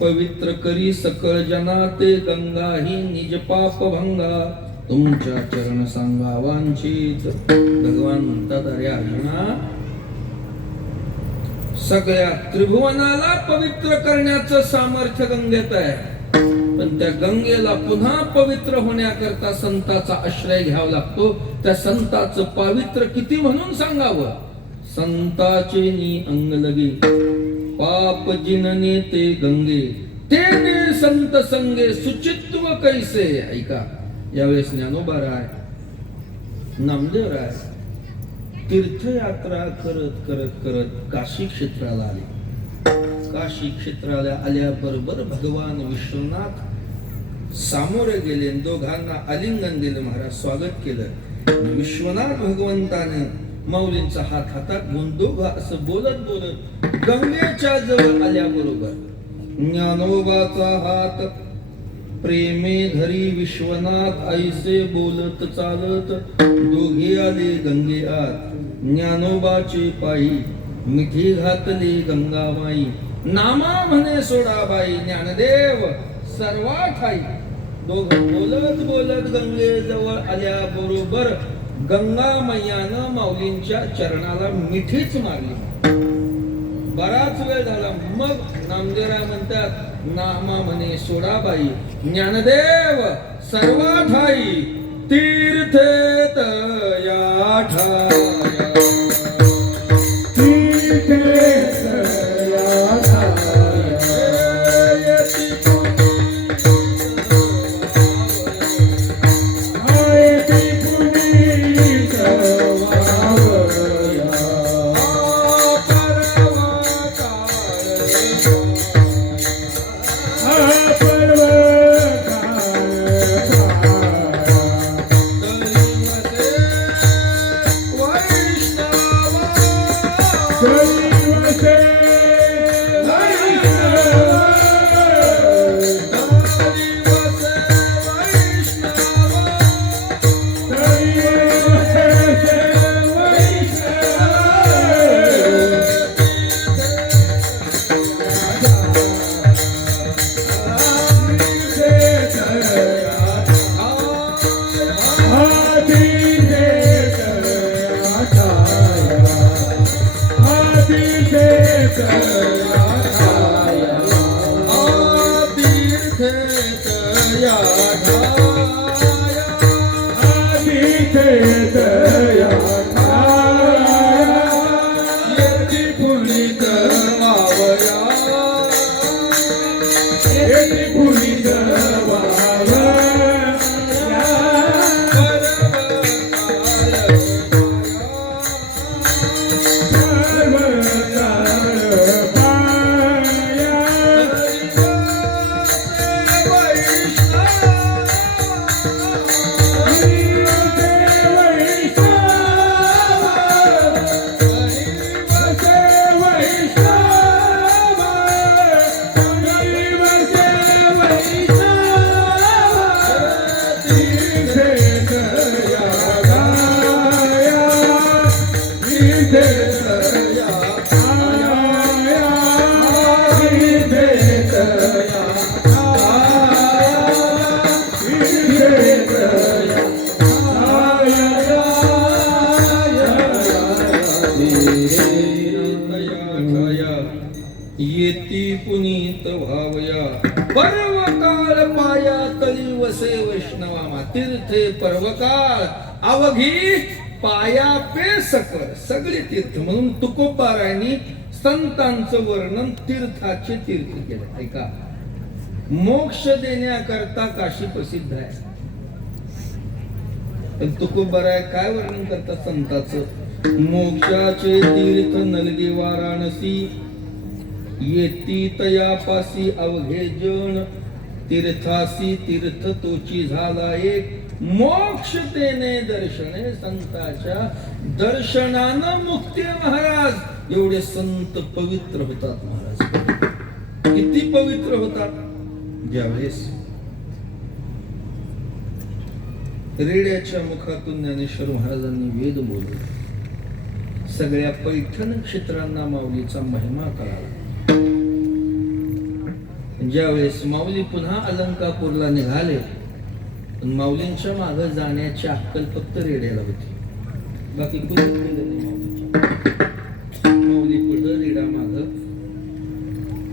पवित्र करी सकळ जना. ते गंगा ही निज पाप भंगा, तुमच्या चरण सांगा वांछित. भगवान म्हणतात अरे अर्जुना, सगळ्या त्रिभुवनाला पवित्र करण्याचं सामर्थ्य गंगेत आहे, पण त्या गंगेला पुन्हा पवित्र होण्याकरता संताचा आश्रय घ्यावा लागतो. त्या संताचं पावित्र किती म्हणून सांगावं? संताचे नी अंग लगे, पाप जिनने ते गंगे, तेने संत संगे सुचित्व कैसे. ऐका, यावेळेस ज्ञानोबाराय, नामदेवराय तीर्थयात्रा करत करत करत काशी क्षेत्राला आले. काशी क्षेत्राला आल्याबरोबर भगवान विश्वनाथ सामोरे गेले, दोघांना आलिंगन दिलं. महाराज स्वागत केलं. विश्वनाथ भगवंताने माऊलींचा हात हातात घेऊन दोघं असं बोलत बोलत गंगेच्या जवळ आल्याबरोबर ज्ञानोबाचा हात प्रेमे धरी विश्वनाथ ऐसे बोलत चालत दोघे आले गंगे आत ज्ञानोबाचे पायी मिठी घातली गंगामाई नामा म्हणे सोडाबाई ज्ञानदेव सर्वा ठाई दोघ बोलत बोलत गंगेजवळ आल्या बरोबर गंगा मैयानं माऊलींच्या चरणाला मिठीच मारली. बराच वेळ झाला मग नामदेवराय म्हणतात नामा म्हणे सोडाबाई ज्ञानदेव सर्वा ठाई तीर्थेत या ठाया तीर्थेत या ठाया येती पुनीत भावया पर्वकाळ पाया तळी वसे वैष्णवा तीर्थे पर्वकाळ अवघी पाया पे सकर सगळे तीर्थ म्हणून तुकोबारायांनी संतांचं वर्णन तीर्थाचे तीर्थ केलं. ऐका मोक्ष देण्याकरता काशी प्रसिद्ध आहे पण तुकोबाराय काय वर्णन करतात संतांचं मोक्षाचे तीर्थ नलगी वाराणसी येती तयापासी अवघे जण तीर्थासी तीर्थ तोची झाला एक मोक्ष तेने दर्शने संताच्या दर्शनानं मुक्ती महाराज. एवढे संत पवित्र होतात महाराज. किती पवित्र होतात ज्यावेळेस रेड्याच्या मुखातून ज्ञानेश्वर महाराजांनी वेद बोलले सगळ्या पैठण क्षेत्रांना माऊलीचा महिमा कळाला. ज्यावेळेस माऊली पुन्हा अलंकापूरला निघाले माऊलींच्या मागे जाण्याची अक्कल फक्त रेड्याला होती बाकी माऊली पुढे रेडा माग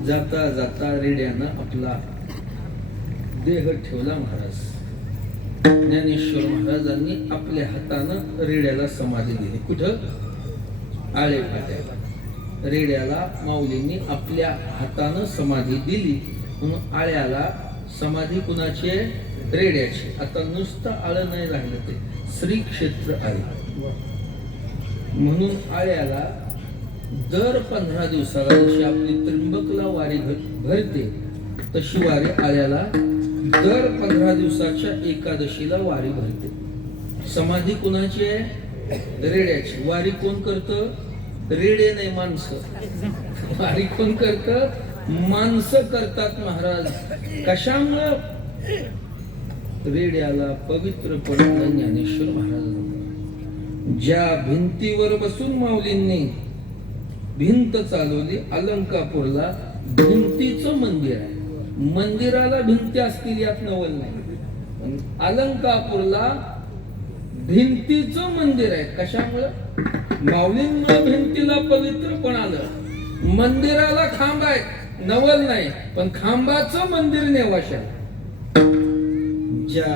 जाता जाता रेड्यानं आपला देह ठेवला. महाराज ज्ञानेश्वर महाराजांनी आपल्या हातानं रेड्याला समाधी दिली. कुठं आळे फाट्याला रेड्याला माऊलींनी आपल्या हातानं समाधी दिली म्हणून आळ्याला समाधी कुणाची आहे रेड्याची. आता नुसतं आळं नाही राहिलं ते श्री क्षेत्र आळे म्हणून आळ्याला दर 15 दिवसाला जशी आपली त्र्यंबकला वारी भरते तशी वारी आळ्याला दर 15 दिवसाच्या एकादशीला वारी भरते. समाधी कुणाची आहे रेड्याची. वारी कोण करतं रेडे नाही माणसं. वारी कोण करतं माणसं करतात महाराज. कशामुळं रेड्याला पवित्र पडलं ज्ञानेश्वर महाराजांना. ज्या भिंतीवर बसून माऊलींनी भिंत चालवली, अलंकापूरला भिंतीचं मंदिर आहे. मंदिराला भिंती असतील यात नवल नाही, पण अलंकापूरला भिंतीचं मंदिर आहे. कशामुळं? माऊलींमुळे भिंतीला पवित्र पण आलं. मंदिराला खांब आहे, नवल नाही, पण खांबाचं मंदिर नेवाशा. ज्या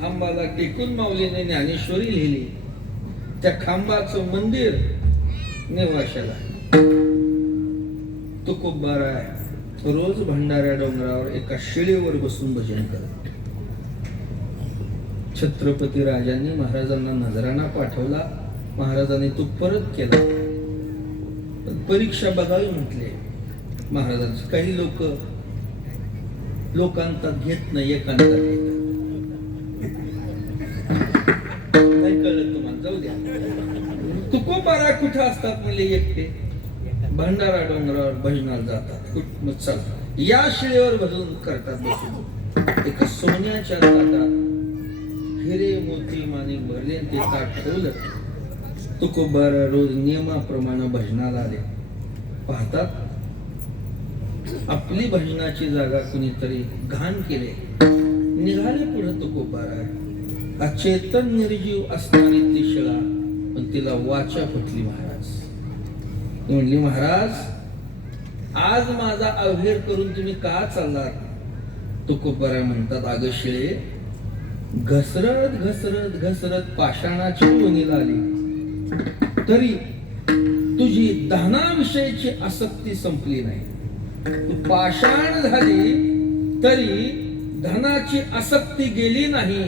खांबाला टेकून माऊलीने ज्ञानेश्वरी लिहिली त्या खांबाचं मंदिर नेवाशाला. तुकोबाराय रोज भंडाऱ्या डोंगरावर एका शिळेवर बसून भजन करत. छत्रपती राजांनी महाराजांना नजराणा पाठवला. महाराजांनी तो परत केला, पण परीक्षा बघावी म्हटले महाराजांची. काही लोक लोकांतात घेत नाही, एकांतात घेतात. नाही कळलं तुम्हाला, जाऊ द्या. तुकोबाराय कुठं असतात म्हणले? एकटे भंडारा डोंगरावर भजनाला जातात. मग चल या शिळेवर भजन करतात बसून. एका सोन्याच्या ताटात हिरे मोती माणिक भरले आणि ते ताट ठेवलं. तुकोबाराय रोज नियमाप्रमाणे भजनाला आले. पाहतात आपली भजनाची जागा कुणीतरी घाण केले. निघाले पुढे तुकोबाराय. अचेतन निर्जीव असणारी ती शिळा, पण तिला वाचा फुटली. महाराज म्हणली, महाराज आज माझा अवहेर करून तुम्ही का चाललात? तुकोबाराय म्हणतात, अगं शिळे, घसरत घसरत घसरत पाषाणाची वणीला आली तरी तुझी धनाविषयीची आसक्ती संपली नाही. तू पाषाण झाली तरी धनाची आसक्ती गेली नाही.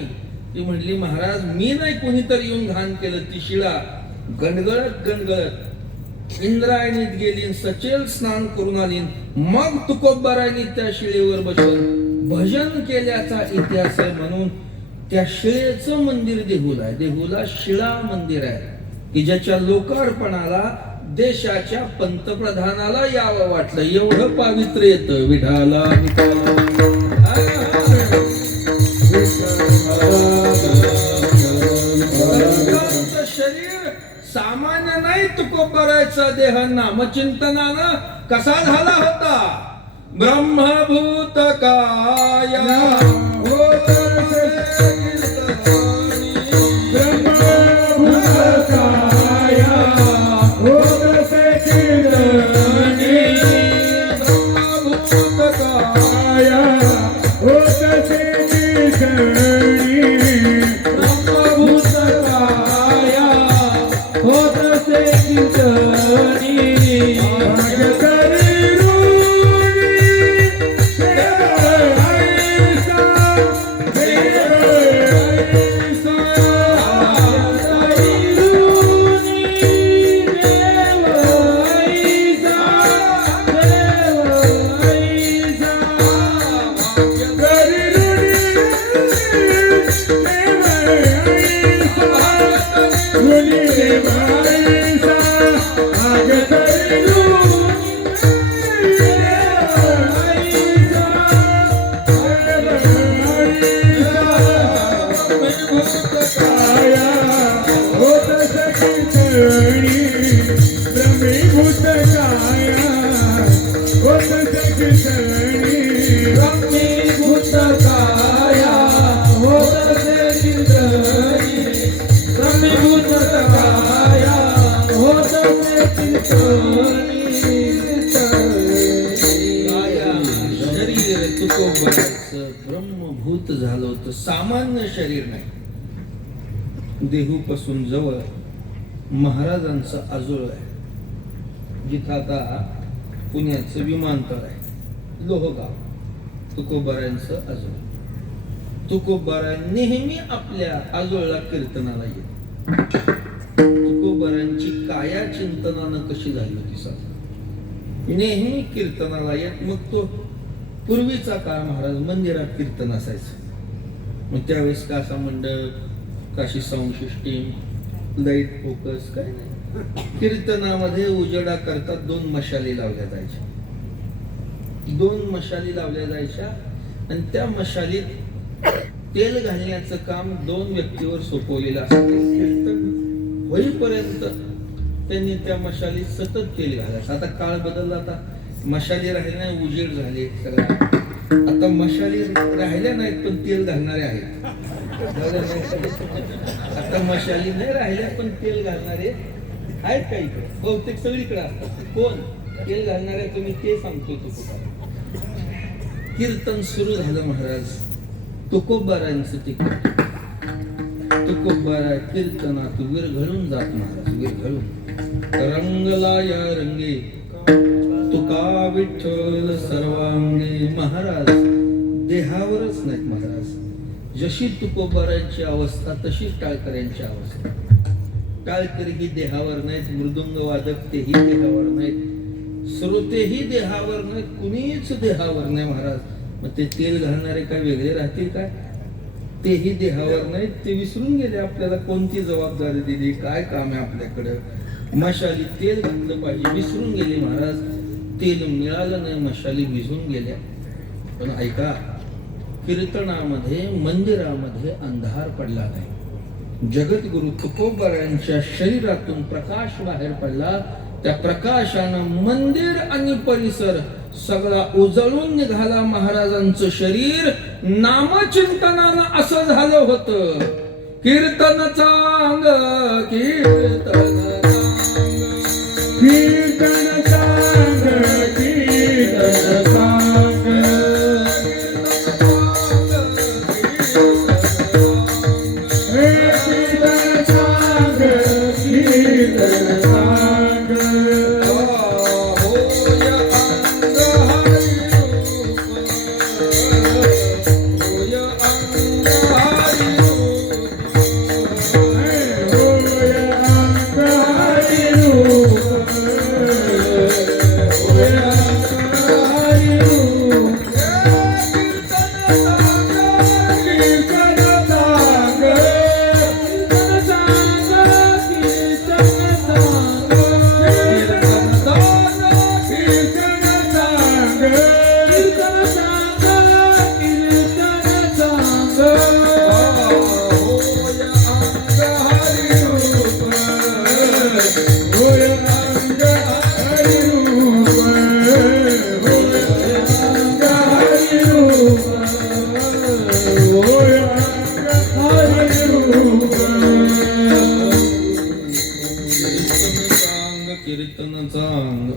ती म्हणली, महाराज मी नाही, कोणीतरी येऊन घाण केलं. ती शिळा गणगळत गणगळत इंद्रायणीत गेली, सचेल स्नान करून आली. मग तुकोबारायांनी त्या शिळेवर बसून भजन केल्याचा इतिहास आहे. म्हणून त्या शिळेचं मंदिर देहूला आहे. देहूला शिळा मंदिर आहे की ज्याच्या लोकार्पणाला देशाच्या पंतप्रधानाला यावं वाटलं. एवढं पावित्र्य येतं. विठाला शरीर सामान्य नाही. तुकोबारायचा देह नामचिंतनानं कसा झाला होता? ब्रह्मभूत काया ब्रह्मभूत झालं होतं. सामान्य शरीर नाही. देहू पासून जवळ महाराजांचं आजोळ आहे, जिथं आता पुण्याचं विमानतळ आहे, लोहगाव. तुकोबारायांचं आजोळ. तुकोबाराय नेहमी आपल्या आजोळला कीर्तनाला येत. तुकोबारायांची काया चिंतनानं कशी झाली होती सांग. नेहमी कीर्तनाला येत. मग तो पूर्वीचा काळ महाराज मंदिरात कीर्तन असायचं. मग त्यावेळेस कासा मंडप, Kashi sound system, light focus काय नाही. कीर्तनामध्ये उजेडा करता 2 मशाली लावल्या जायच्या. 2 मशाली लावल्या जायच्या आणि त्या मशालीत तेल घालण्याचं काम 2 व्यक्तीवर सोपवलेलं असतं. कीर्तन होईपर्यंत त्यांनी त्या मशालीत सतत तेल घालायचं. आता काळ बदलला, आता मशाली राहिल्या नाही, उजेड झाले सगळं. आता मशाली राहिल्या नाहीत पण तेल घालणारे आहेत. आता मशाली नाही राहिल्या पण तेल घालणारे आहेत का इकडे? बहुतेक सगळीकडे असतात. कोण तेल घालणारे तुम्ही ते सांगतो. कीर्तन सुरू झालं महाराज. तुकोबारांचं ते तुकोबारा कीर्तनात विरघळून जात महाराज, विरघळून. रंगला या रंगे तुका विठ्ठल सर्वांगे. महाराज देहावरच नाहीत महाराज. जशी तुकोबारांची अवस्था तशीच टाळकऱ्यांची अवस्था. टाळकरी ही देहावर नाहीत, मृदुंग वादक तेही देहावर नाहीत, श्रोतेही देहावर नाहीत, कुणीच देहावर नाही महाराज. मग ते तेल घालणारे काय वेगळे राहतील काय? तेही देहावर नाहीत. ते विसरून गेले आपल्याला कोणती जबाबदारी दिली, काय काम आहे आपल्याकडं. मशाली तेल घातलं पाहिजे विसरून गेले महाराज. तेल मिळालं नाही, मशाली विझून गेल्या. पण ऐका, कीर्तनामध्ये मंदिरामध्ये अंधार पडला नाही. जगद्गुरु तुकोबारांच्या शरीरातून प्रकाश बाहेर पडला. त्या प्रकाशानं मंदिर आणि परिसर सगळा उजळून निघाला. महाराजांचं शरीर नामचिंतनानं असं झालं होतं. कीर्तन चांग कीर्तन कीर्तन सांग कीर्तन सांग हे कीर्तन सांग कीर्तन सांग होय अंग हरिरूप, होय अंग हरिरूप, होय अंग हरिरूप, होय अंग हरिरूप. कीर्तन सांग कीर्तन सांग कीर्तन सांग कीर्तन सांग कीर्तन सांग कीर्तन सांग कीर्तन सांग होय अंग हरिरूप, होय अंग हरिरूप, होय अंग हरिरूप, होय अंग हरिरूप. कीर्तन सांग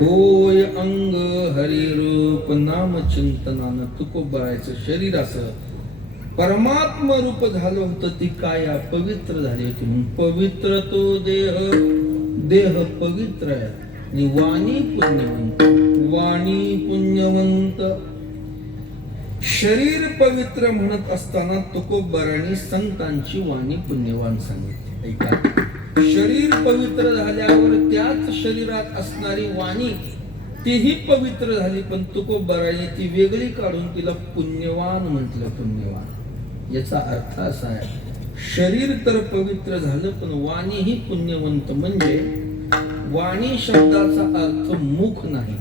होय अंग हरिरूप. नाम चिंतनानं तुकोबारायचं शरीर असं परमात्म रूप झालं होतं. ती काया पवित्र झाली होती. म्हणून पवित्र तो देह, देह पवित्र आहे. आणि वाणी पुण्यवंत, वाणी पुण्यवंत. शरीर पवित्र म्हणत असताना तुकोबारांनी संतांची वाणी पुण्यवान सांगितली. ऐका, शरीर पवित्र झाल्यावर त्याच शरीरात असणारी वाणी तीही पवित्र झाली. पण तुकोबारांनी ती वेगळी काढून तिला पुण्यवान म्हटलं. पुण्यवान याचा अर्थ असा आहे, शरीर तर पवित्र झालं पण वाणी ही पुण्यवंत. म्हणजे वाणी शब्दाचा अर्थ मुख नाही.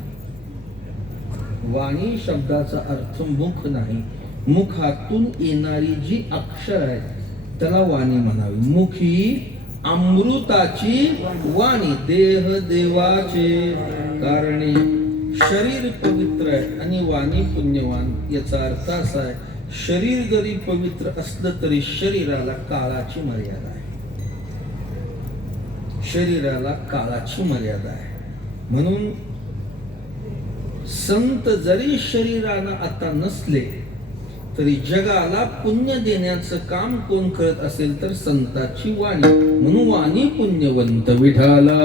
वाणी शब्दाचा अर्थ मुख नाही. मुखातून येणारी जी अक्षर आहेत त्याला वाणी म्हणावी. मुख ही अमृताची वाणी. देह देवाचे कारणे. शरीर पवित्र आहे आणि वाणी पुण्यवान. याचा अर्थ असा आहे, शरीर जरी पवित्र असलं तरी शरीराला काळाची मर्यादा आहे. शरीराला काळाची मर्यादा आहे. म्हणून संत जरी शरीराला आता नसले तरी जगाला पुण्य देण्याचं काम कोण करत असेल तर संताची वाणी. म्हणून वाणी पुण्यवंत. विठाला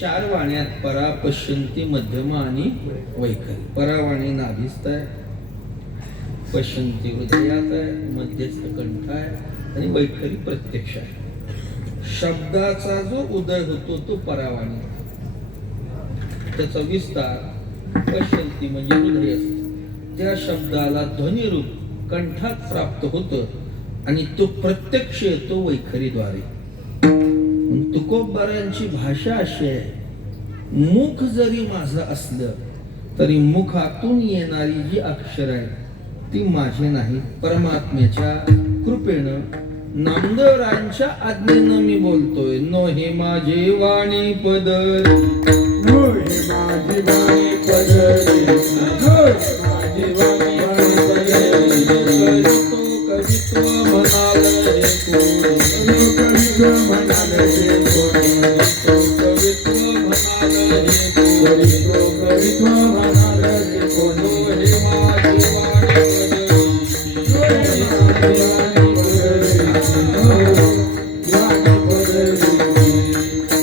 चार वाण्यात परा, पश्यंती, मध्यमा आणि वैखरी. परावाणी नाभिस्थ आहे, पश्यंती हृदयात आहे, मध्यस्थ कंठ आहे आणि वैखरी प्रत्यक्ष आहे. शब्दाचा जो उदय होतो तो परावाणी. त्याचा विस्तार पश्यंती म्हणजे हृदय असते. त्या शब्दाला ध्वनिरूप कंठात प्राप्त होतं आणि तो प्रत्यक्ष येतो वैखरीद्वारे. तुकोबारांची भाषा अशी आहे, मुख जरी माझं असलं तरी मुखातून येणारी जी अक्षर आहे ती माझी नाही, परमात्म्याच्या कृपेनं नामदेवरांच्या आज्ञेनं मी बोलतोय. नो हे माझे वाणी पदर, होय माझी वाणी पदरी, होय माझी वाणी पदरी. कवित्व म्हणाल हे कोण, कवित्व म्हणाल हे कोण, कवित्व म्हणाल हे कोण, कवित्व म्हणाल हे कोण. हे माझे वाणी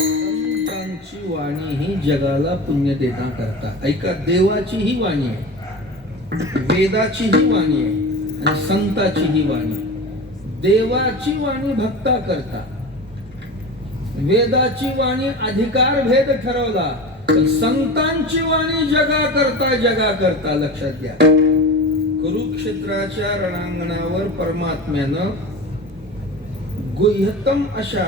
संतांची वाणी ही जगाला पुण्य देता करता. ऐका, देवाची ही वाणी आहे, वेदाची ही वाणी आहे आणि संताची ही वाणी. देवाची वाणी भक्ता करता, वेदाची वाणी अधिकार भेद ठरवला, पण संतांची वाणी जगा करता, जगा करता. लक्षात घ्या, कुरुक्षेत्राच्या रणांगणावर परमात्म्यानं गुह्यतम अशा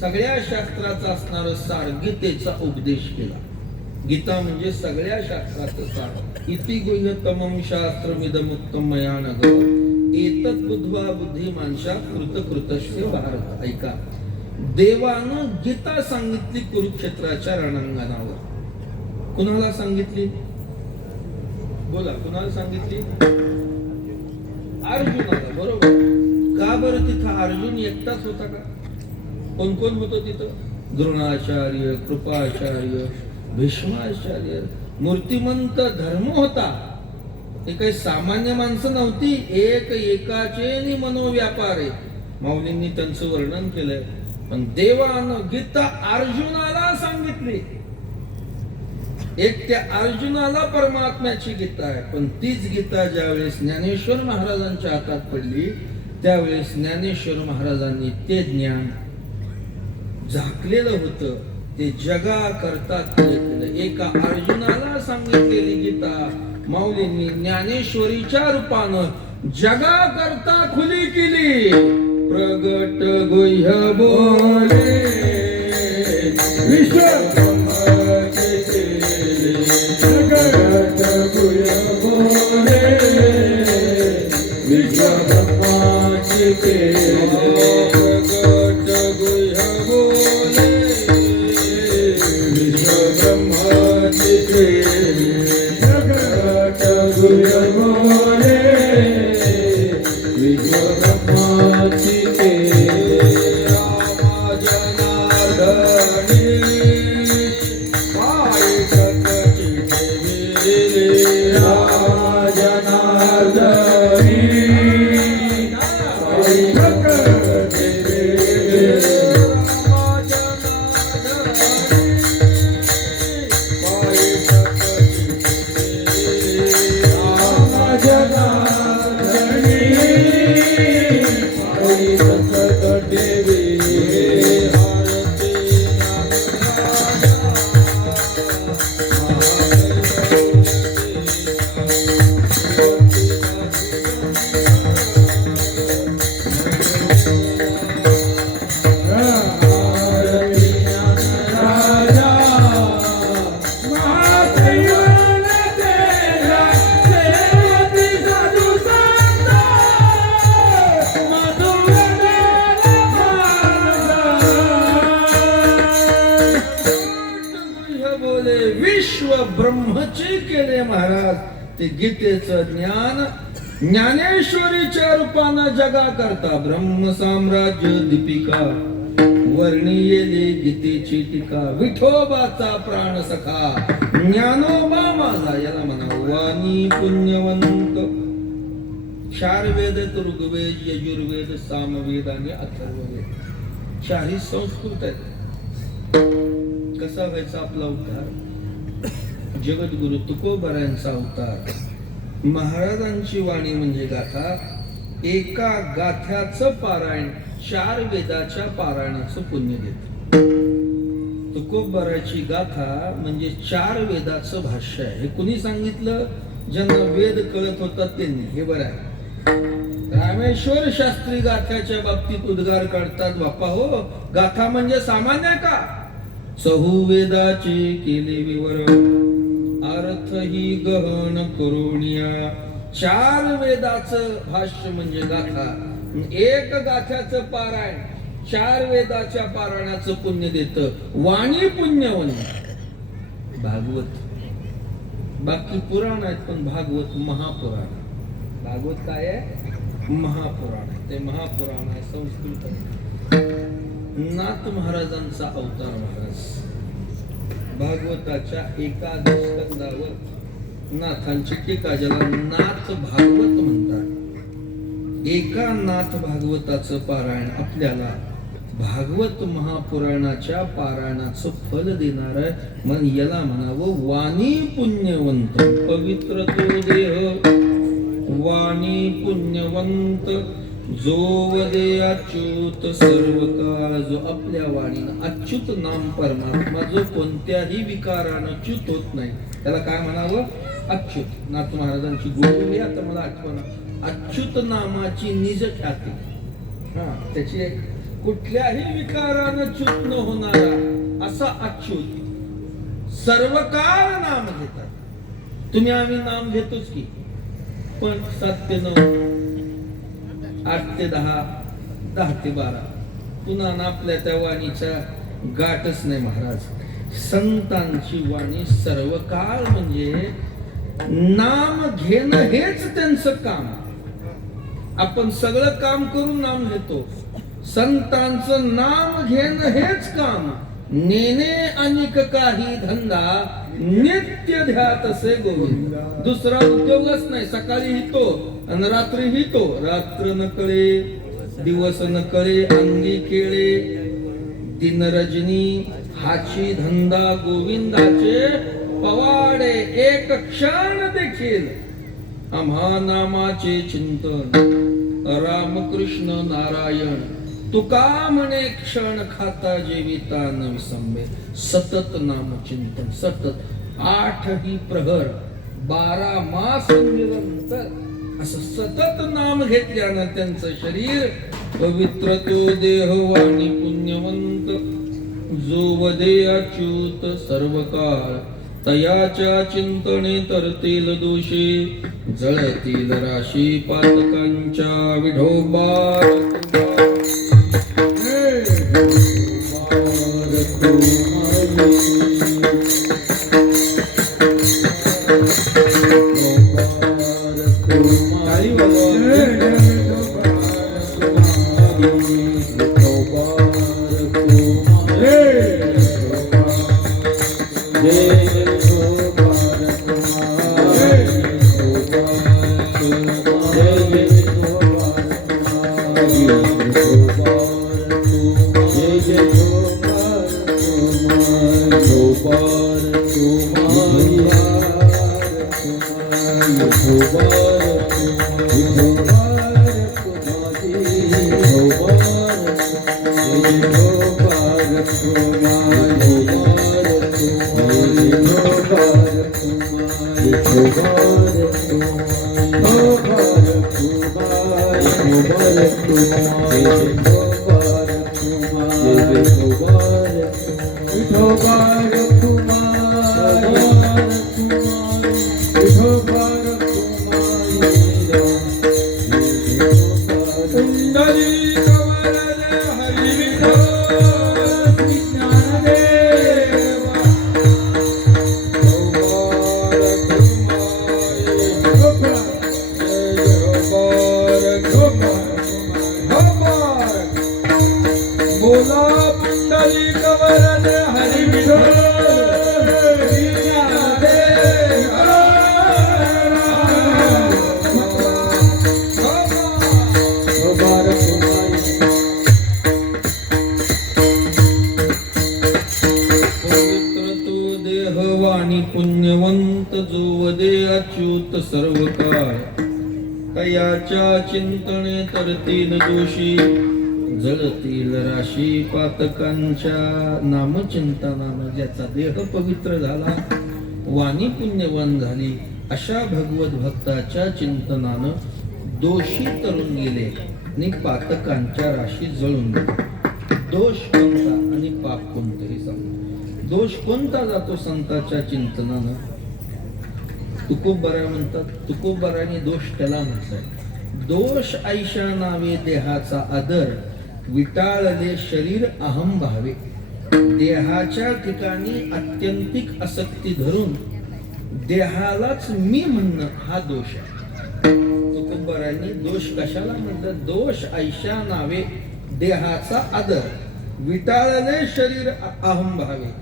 सगळ्या शास्त्राचा असणारा सार गीतेचा उपदेश केला. गीता म्हणजे सगळ्या शास्त्राचं सार. इति गुह्यतमं शास्त्रमिदमुक्तं मया नघ एतत् बुद्ध्वा बुद्धिमांशा कृतकृतस्य भारत. ऐका, देवानं गीता सांगितली कुरुक्षेत्राच्या रणांगणावर. कुणाला सांगितली? बोला, कुणाला सांगितली? अर्जुनाला. बरोबर. का बरं तिथं अर्जुन एकटाच होता का? कोण कोण होतं तिथं? द्रोणाचार्य, कृपाचार्य, भीष्माचार्य, मूर्तिमंत धर्म होता. हे काही सामान्य माणसं नव्हती. एकाचे मनोव्यापार आहे. माऊलींनी त्यांचं वर्णन केलंय. पण देवानं गीता अर्जुनाला सांगितली. एक त्या अर्जुनाला परमात्म्याची गीता आहे. पण तीच गीता ज्यावेळेस ज्ञानेश्वर महाराजांच्या हातात पडली, त्यावेळेस ज्ञानेश्वर महाराजांनी ते ज्ञान झाकलेलं होतं ते जगा करता केलं. एका अर्जुनाला सांगितलेली गीता माऊलींनी ज्ञानेश्वरीच्या रूपानं जगा करता खुली केली. प्रगट गुह्य बोले विश्व ब्रह्माचे केले, प्रगट गुह्य बोले विश्व ब्रह्माचे केले. प्रगट गुह्य बोले विश्व ब्रह्माचे केले, प्रगट गुह्य बोले विश्व ब्रह्माचे केले. राम जनार्दनी पाय सकची ठेविले. राम जनार्दनी पायी सकची ठेविले. राम जनार्दनी पाय सकची ठेविले. राम जनार्दनी पायी सकट ठेविले. राजा महादेवन तेरा सेवती साधू संत गुह्य बोले विश्व ब्रह्मचे केले महाराज. ते गीतेचं ज्ञान ज्ञानेश्वरीच्या रूपानं जगा करता. ब्रह्म साम्राज्य दीपिका वर्णियेले गीतेची टीका. विठोबाचा प्राण सखा ज्ञानोबा माझा, याला म्हणा वाणी पुण्यवंत. चार वेद, ऋग्वेद, यजुर्वेद, सामवेद आणि अथर्ववेद. चारही संस्कृत आहेत. कसा व्हायचा आपला उद्धार? जगद्गुरु तुकोबारायांचा अवतार. महाराजांची वाणी म्हणजे गाथा. एका गाथ्याचं पारायण चार वेदाच्या पारायणाचं पुण्य देत. तुकोबाराची गाथा म्हणजे चार वेदाचं भाष्य आहे. हे कुणी सांगितलं? ज्यांना वेद कळत होता त्यांनी. हे बरं आहे. रामेश्वर शास्त्री गाथ्याच्या बाबतीत उद्गार काढतात, बाप्पा हो, गाथा म्हणजे सामान्य का? चहुवेदाचे केले विवर, अर्थ ही गहन करुणिया. 4 वेदाचं भाष्य म्हणजे गाथा. एक गाथ्याचं पारायण 4 वेदाच्या पारायणाचं पुण्य देतं. वाणी पुण्यवंत भागवत. बाकी पुराण आहेत, पण भागवत महापुराण. भागवत काय आहे? महापुराण आहे. ते महापुराण आहे संस्कृत आहे. नाथ महाराजांचा अवतार महाराज. भागवताच्या एकादश स्कंदावर नाथांची टीका, ज्याला नाथ भागवत म्हणतात. एका नाथ भागवताचं पारायण आपल्याला भागवत महापुराणाच्या पारायणाचं फल देणार आहे. मग याला म्हणावं वाणी पुण्यवंत. पवित्र तो देह वाणी पुण्यवंत, जो वदे अच्युत सर्व काळ. जो आपल्या वाणीनं अच्युत नाम परमात्मा, जो कोणत्याही विकारानं च्युत होत नाही, त्याला काय म्हणावं? अच्युत. नाथ महाराजांची गोष्ट आता मला आठवण. अच्युत नामाची निज ख्याती. त्याची एक कुठल्याही विकारानं च्युत न होणारा असा अच्युत सर्व काळ नाम घेतात. तुम्ही आम्ही नाम घेतोच की, पण 7 ते 9, 8 ते 10, 10 ते 12 पुन्हा आपल्या त्या वाणीचा गाठच नाही महाराज. संतांची वाणी सर्व काळ म्हणजे नाम घेणं हेच त्यांचं काम. आपण सगळं काम करून नाम घेतो. संतांचं नाम घेणं हेच काम. नेणे अनेक काही धंदा, नित्य ध्यात असे गोविंद. दुसरा उद्योगच नाही. सकाळी हितो आणि रात्री हितो. रात्र न कळे दिवस न कळे, अंगी केळे दिन रजनी. हाची धंदा गोविंदाचे पवाडे. एक क्षण देखील आम्हा नामाचे चिंतन. रामकृष्ण नारायण तुका म्हणे, क्षण खाता जेविता न विसंबे. सतत नाम चिंतन, सतत 8ही प्रहर 12 मास निरंतर असं सतत नाम घेतल्यानं त्यांचं शरीर पवित्र तो देह वाणी पुण्यवंत. जो वदे अच्युत सर्व काळ, तयाच्या चिंतने तरतील दोषी. जळतील राशी पातकांच्या विढोबा. पुण्यवंत. जो वदे अच्युत सर्व काळ, तयाच्या चिंतने तरतील दोषी. जळतील राशी पातकांच्या नामचिंतनानं. ज्याचा देह पवित्र झाला, वाणी पुण्यवान झाली, अशा भगवत भक्ताच्या चिंतनानं दोषी तरुण गेले आणि पातकांच्या राशी जळून गेले. दोष कोणता आणि पाप कोणतंही सांग. दोष कोणता जातो संतांच्या चिंतनानं? तुकोबरा म्हणतात, तुकोबराने दोष त्याला म्हटलाय. दोष ऐशा नावे देहाचा आदर, विटाळले शरीर अहम भावे. देहाच्या ठिकाणी अत्यंतिक आसक्ती धरून देहालाच मी म्हणणं हा दोष आहे. तुकोबरांनी दोष कशाला म्हणतात? दोष ऐशा नावे देहाचा आदर, विटाळले शरीर अहम भावे.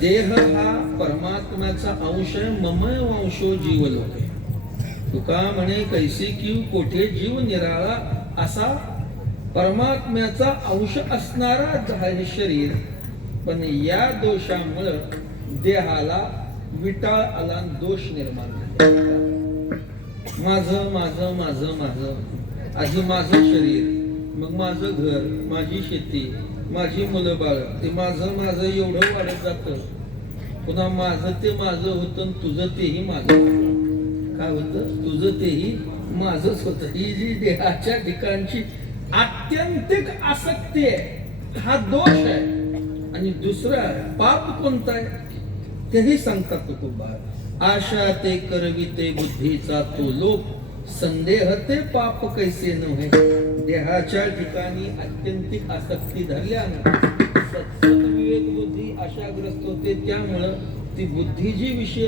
देह हा परमात्म्याचा अंश आहे. ममय वंशो जीव लोके. तुका म्हणे कैसी कीव कोठे जीव निराळा, असा परमात्म्याचा अंश असणारा आहे शरीर. पण या दोषामुळं देहाला विटाळ आला, दोष निर्माण झाला. माझं माझं माझं माझं, आधी माझं शरीर, मग माझं घर, माझी शेती, माझी मुलं बाळ, ते माझं माझं एवढं वाढत जातं. पुन्हा माझं ते माझं होतं, तुझं तेही माझं होतं. काय होतं? तुझं तेही माझंच होतं. ही जी देहाच्या ठिकाणची आत्यंतिक आसक्ती आहे, हा दोष आहे. आणि दुसरा पाप कोणता आहे तेही सांगतात तुकोबा. आशा ते करविते बुद्धीचा तो लोक, संदेह ते पाप कैसे नव्हे. देहाच्या ठिकाणी अत्यंतिक आसक्ती धरल्यानं सतत विवेक बुद्धी अशाग्रस्त होते. त्यामुळं ती बुद्धी जी विषय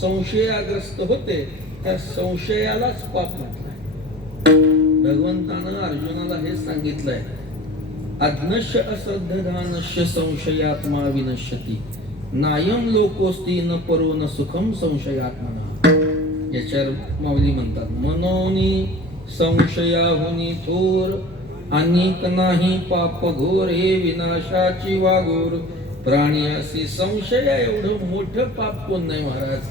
संशयाग्रस्त होते, त्या संशयालाच पाप म्हटलंय. भगवंतानं अर्जुनाला हे सांगितलंय, अज्ञश्य अश्रद्धधानश्य संशयात्मा विनश्यति, नायम लोकोस्ति न परो न सुखम संशयात्मना. याच्यावर माऊली म्हणतात, मनोनी संशयाहुनी थोर, अनेक नाही पाप घोर, हे विनाशाची वाघोर. प्राणियासी संशय एवढं मोठं पाप कोण नाही महाराज.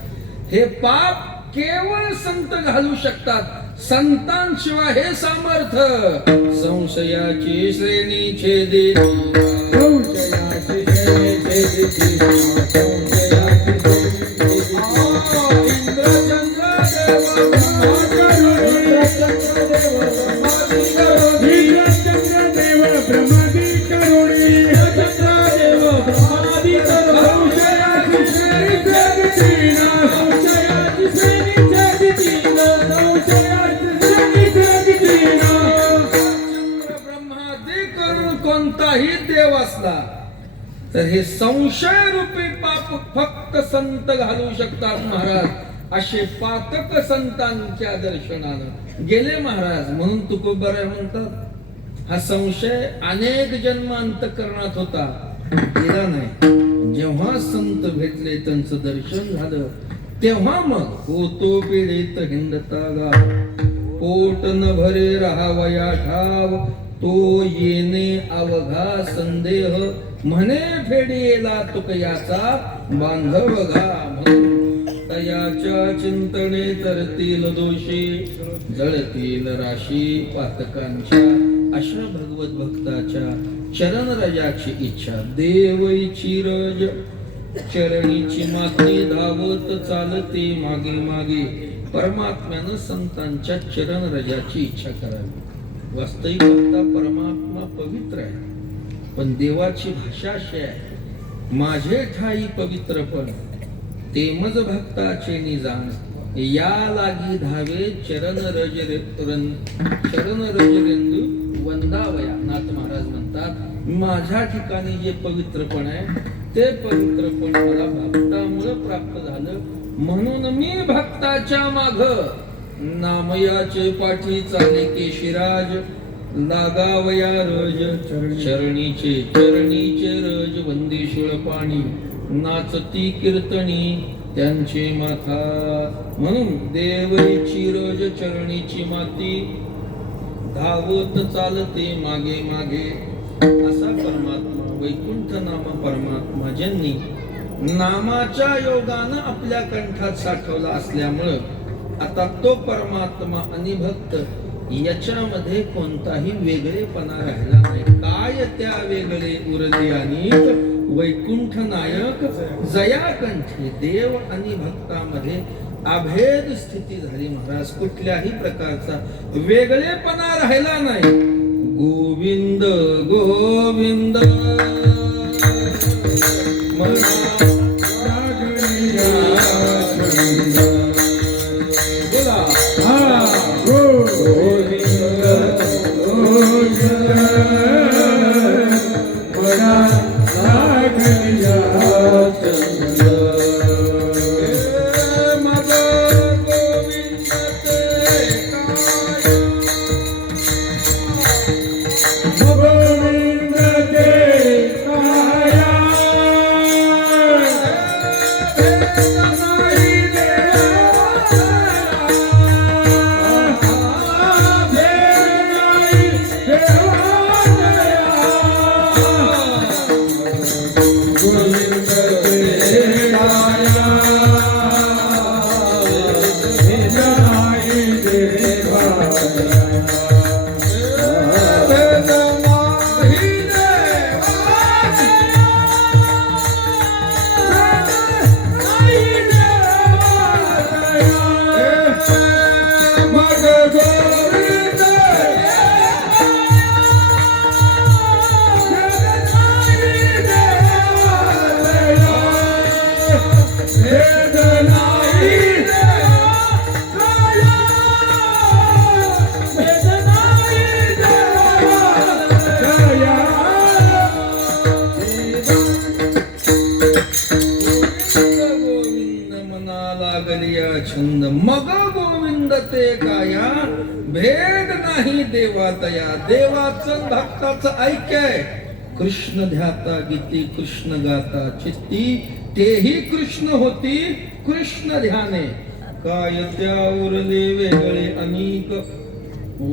हे पाप केवळ संत घालू शकतात. संतांशिवाय हे सामर्थ्य. संशयाची श्रेणी छेदी, संशयाची श्रेणी छेदी, संशयाची श्रेणी छेदी. इंद्रचंद्र देव ब्रह्मादी करुणी, इंद्रचंद्र देव ब्रह्मादी करुणी, संशयाची श्रेणी छेदी, संशयाची श्रेणी छेदी, संशयाची श्रेणी छेदी. ब्रह्मादी करून कोणताही देव असला तर हे संशय रूपी पाप फक्त संत घालू शकतात महाराज. असे पातक संतांच्या दर्शनानं गेले महाराज. म्हणून तुकोबरा म्हणतात, हा संशय अनेक जन्म अंतःकरणात होता, गेला नाही. जेव्हा संत भेटले, त्यांचं दर्शन झालं, तेव्हा मग होतो पीडित हिंडता गाव, पोट न भरे राहावया ठाव, तो येणे अवघा संदेह, म्हणे फेडेला तुक याचा बांधव घा. तयाच्या चिंतने तरतील दोषी, जळतील राशी पातकांच्या. अशा भगवत भक्ताच्या चरण रजाची इच्छा. देवईची रज चरणीची माती, धावत चालते मागे मागे. परमात्म्यानं संतांच्या चरण रजाची इच्छा करावी. वास्तविक बघता परमात्मा पवित्र आहे, पण देवाची भाषा अशी आहे, माझे ठाई पवित्रपण तेमज भक्ताचे निजाण. या लागी धावे चरण रज रेंदू वंदावया. नाथ महाराज म्हणतात, माझ्या ठिकाणी जे पवित्रपण आहे ते पवित्रपण मला भक्तामुळे प्राप्त झालं. म्हणून मी भक्ताच्या माग नामयाचे पाठी चाले केशिराज. लागावया रज चरणीचे चरणीचे रज, वंदीशूळ पाणी नाचती कीर्तनी त्यांचे माथा. म्हणून देवईची रज चरणीची माती, धावत चालते मागे मागे. असा परमात्मा वैकुंठ नाम परमात्मा ज्यांनी नामाच्या योगानं आपल्या कंठात साठवला असल्यामुळं आता तो परमात्मा आणि भक्त याच्यामध्ये कोणताही वेगळेपणा राहिला नाही. काय त्या वेगळे उरले आणि वैकुंठ नायक जयाकंठी. देव आणि भक्तामध्ये अभेद स्थिती झाली महाराज. कुठल्याही प्रकारचा वेगळेपणा राहिला नाही. गोविंद गोविंद मना लागलिया छंद. बोला गोविंद गोविंद मला लागलिया छंद. छंद. मग गोविंद ते काया भेद नाही देवातया. देवाचं भक्ताचं ऐक्य आहे. कृष्ण ध्याता गीती कृष्ण गाता चित्ती तेही कृष्ण होती कृष्ण ध्याने. काय त्या उरले वेगळे अनेक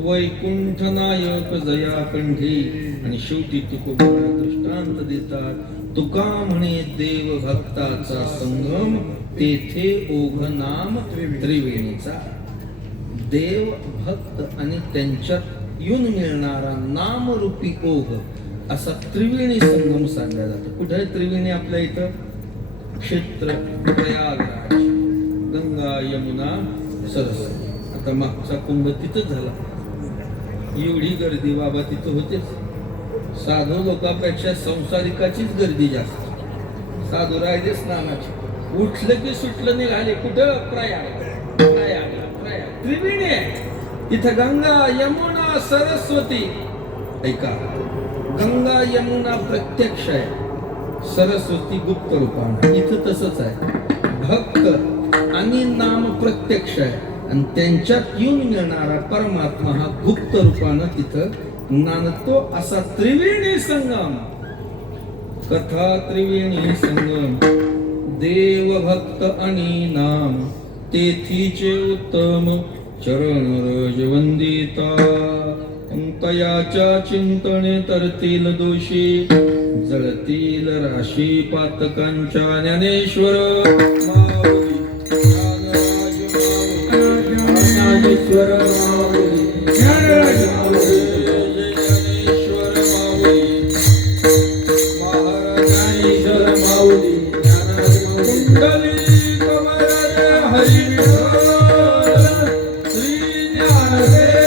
वैकुंठ नायक जयाकंठी. आणि शेवटी तुकोबरा दृष्टांत देतात. तुका म्हणे देव भक्ताचा संगम तेथे ओघ नाम त्रिवेणीचा. देव भक्त आणि त्यांच्यात येऊन मिळणारा नामरूपी ओघ असा त्रिवेणी संगम सांगला जातो. कुठे आहे त्रिवेणी आपल्या इथं? क्षेत्र प्रयागराज, गंगा यमुना सरस्वती. आता मागचा कुंभ तिथं झाला. एवढी गर्दी बाबा तिथं होतेच. साधू लोकांपेक्षा संसारिकाचीच गर्दी जास्त. साधू राहिले स्नानाची, उठलं की सुटलं निघाले. कुठं? प्रयाग. प्रयाग प्रयाग त्रिवेणी आहे. तिथं गंगा यमुना सरस्वती. ऐका, गंगा यमुना प्रत्यक्ष आहे, सरस्वती गुप्त रूपाने. इथं तसंच आहे. भक्त आणि नाम प्रत्यक्ष आहे आणि त्यांच्यात येऊन मिळणारा परमात्मा हा गुप्त रूपानं तिथं नांदतो. असा त्रिवेणी संगम. कथा त्रिवेणी संगम. देव भक्त आणि नाम तेथीचे उत्तम चरण रज वंदिता. तयाच्या चिंतने तरतील दोषी जळतील राशी पातकांच्या. ज्ञानेश्वर माऊली ज्ञानेश्वर माऊली ज्ञानेश्वर माऊली महाराजानेश्वर माऊली कुंडली कमल हरी श्री ज्ञानदेव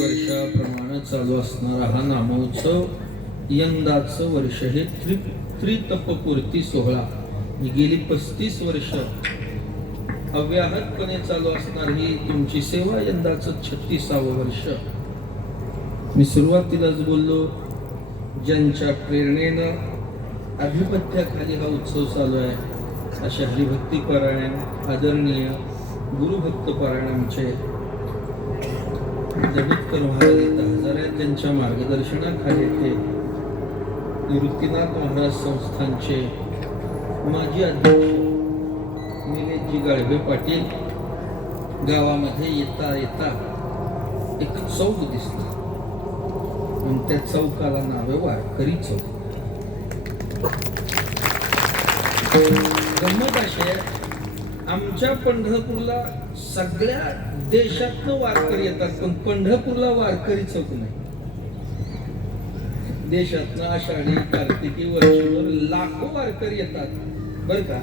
वर्षाप्रमाणे चालू असणारा हा नामोत्सव यंदाचं वर्ष हे त्रितपपूर्ती सोहळा. गेली 35 वर्ष अव्याहतपणे चालू असणार ही तुमची सेवा यंदाचं 36वं वर्ष. मी सुरुवातीलाच बोललो, ज्यांच्या प्रेरणेनं आधिपत्याखाली हा उत्सव चालू आहे असे हरिभक्ती परायण आदरणीय गुरुभक्त परायण आमचे जगतकर महाराज हजारे त्यांच्या मार्गदर्शनाखाली ते निवृत्तीनाथ महाराज संस्थानचे माजी अध्यक्ष निलेशजी गाळवे पाटील. गावामध्ये येता येता एक चौक दिसला आणि त्या चौकाला नाव आहे वारकरी चौक. गंमत अशी आहे, आमच्या पंढरपूरला सगळ्या देशातनं वारकरी येतात, पण पंढरपूरला वारकरी चौक नाही. देशातनं आषाढी कार्तिकी वर्षभर लाखो वारकरी येतात बर का,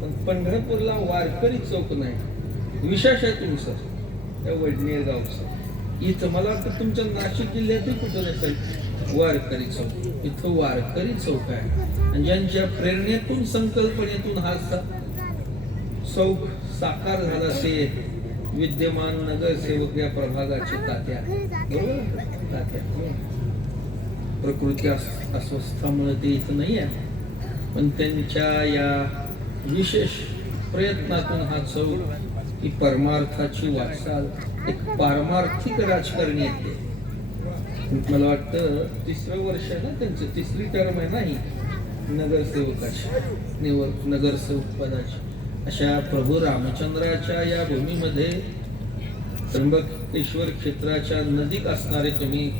पण पंढरपूरला वारकरी चौक नाही. विशेष आहे तुमचं त्या वडनेर गावचं. इथं मला वाटतं तुमच्या नाशिक जिल्ह्यातही कुठं नसेल वारकरी चौक. इथं वारकरी चौक आहे आणि ज्यांच्या प्रेरणेतून संकल्पनेतून हा चौक साकार झाला ते विद्यमान नगरसेवक या प्रभागाचे तात्या, बरोबर तात्या. प्रकृती अस्वस्थामुळे ते इथं नाही आहे, पण त्यांच्या या विशेष प्रयत्नातून हा चौक ही परमार्थाची वाटचाल एक पारमार्थिक राजकारणी येते. मला वाटतं 3रं वर्ष आहे ना त्यांचं, 3री टर्म आहे ना ही नगरसेवकाची, नगरसेवक पदाची. अशा प्रभू रामचंद्राच्या या भूमीमध्ये त्र्यंबकेश्वर क्षेत्राच्या नजीक असणारे तुम्ही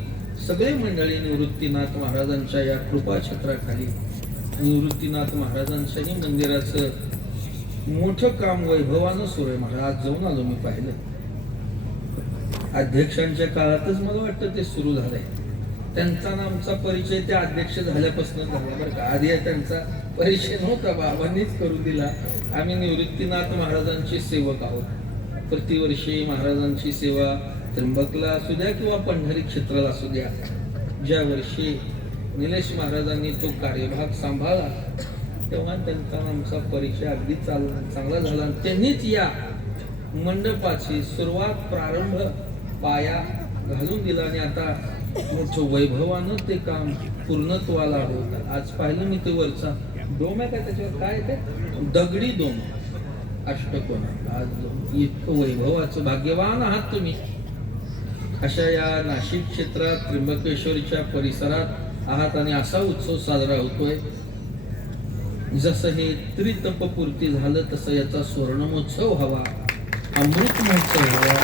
सगळे मंडळी निवृत्तीनाथ महाराजांच्या या कृपा क्षेत्राखाली, निवृत्तीनाथ महाराजांच्याही मंदिराचं मोठं काम वैभवानं सुरू आहे. महाराज जाऊन आलो मी, पाहिलं. अध्यक्षांच्या काळातच मला वाटतं ते सुरू झालंय. त्यांचा आणि आमचा परिचय त्या अध्यक्ष झाल्यापासून झाला बरं का. आधी त्यांचा परिचय नव्हता, बाबांनीच करून दिला. आम्ही निवृत्तीनाथ महाराजांचे सेवक आहोत. प्रतिवर्षी महाराजांची सेवा त्र्यंबकला असू द्या किंवा पंढरी क्षेत्राला असू द्या, ज्या वर्षी निलेश महाराजांनी तो कार्यभाग सांभाळला तेव्हा त्यांचा आमचा परिचय अगदी चांगला झाला. त्यांनीच या मंडपाची सुरुवात, प्रारंभ, पाया घालून दिला आणि आता मोठं वैभवानं ते काम पूर्णत्वाला होतं. आज पाहिलं मी ते वरचा डोम आहे का, त्याच्यावर काय ते दगडी डोम अष्टकोन. आज इतकं वैभवाचं भाग्यवान आहात तुम्ही. अशा या नाशिक क्षेत्रात त्र्यंबकेश्वरच्या परिसरात आहात आणि असा उत्सव साजरा होतोय. जसं हे त्रितपपूर्ती झालं तसं याचा स्वर्णमहोत्सव व्हावा, अमृत महोत्सव व्हावा,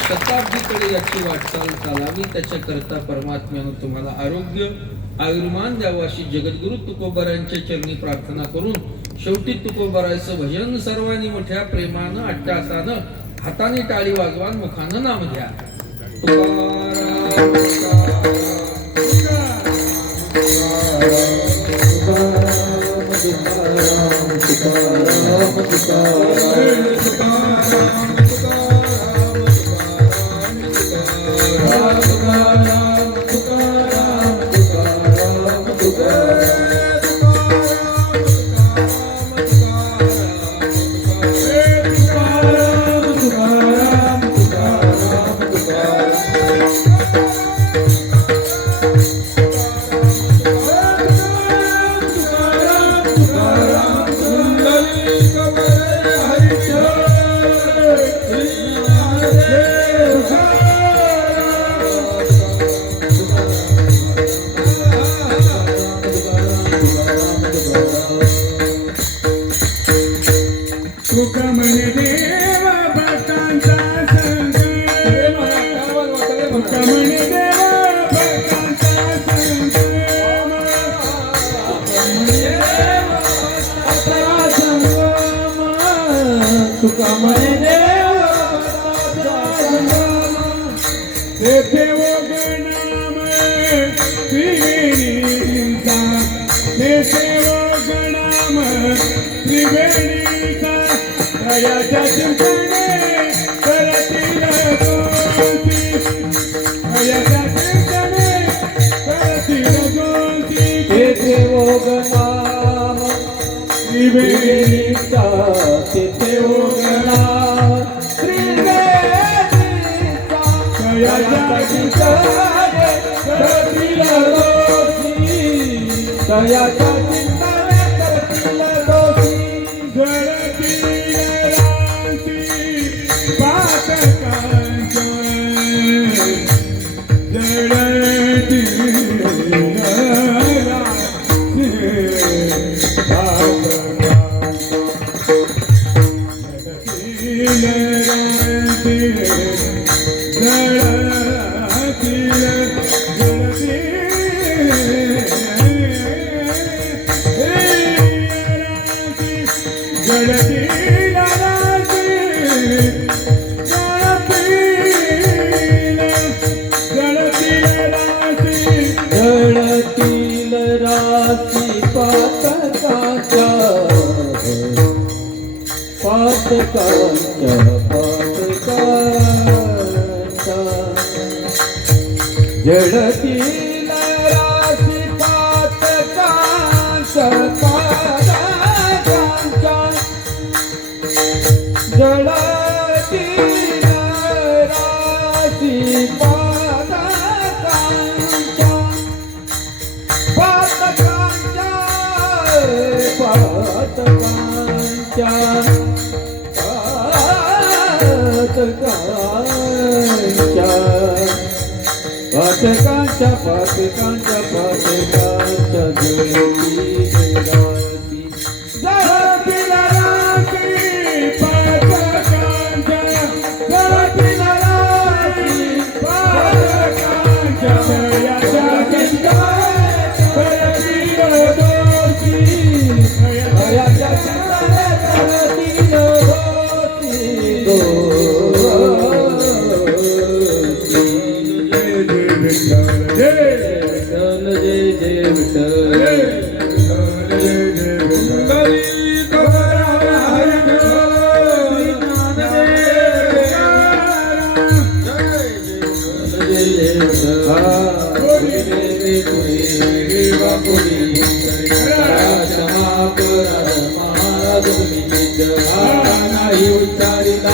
शताब्दीकडे याची वाटचाल चालावी. त्याच्याकरता परमात्म्यानं तुम्हाला आरोग्य आयुर्मान द्यावं अशी जगद्गुरु तुकोबारायांच्या चरणी प्रार्थना करून शेवटी तुकोबारायचं भजन सर्वांनी मोठ्या प्रेमानं अट्टासानं हाताने टाळी वाजवान मुखानं नाम घ्या. जडतील राशी पातकांच पादकांच्या जडतील राशी पादकांच्या पातकांच्या पातकांच्या पातकांच्या पातकांच्या पातकांच्या जळतील राशी पातकांच्या जळतील राशी पातकांच्या दयाच्या चिंताने दयाच्या उच्चारिता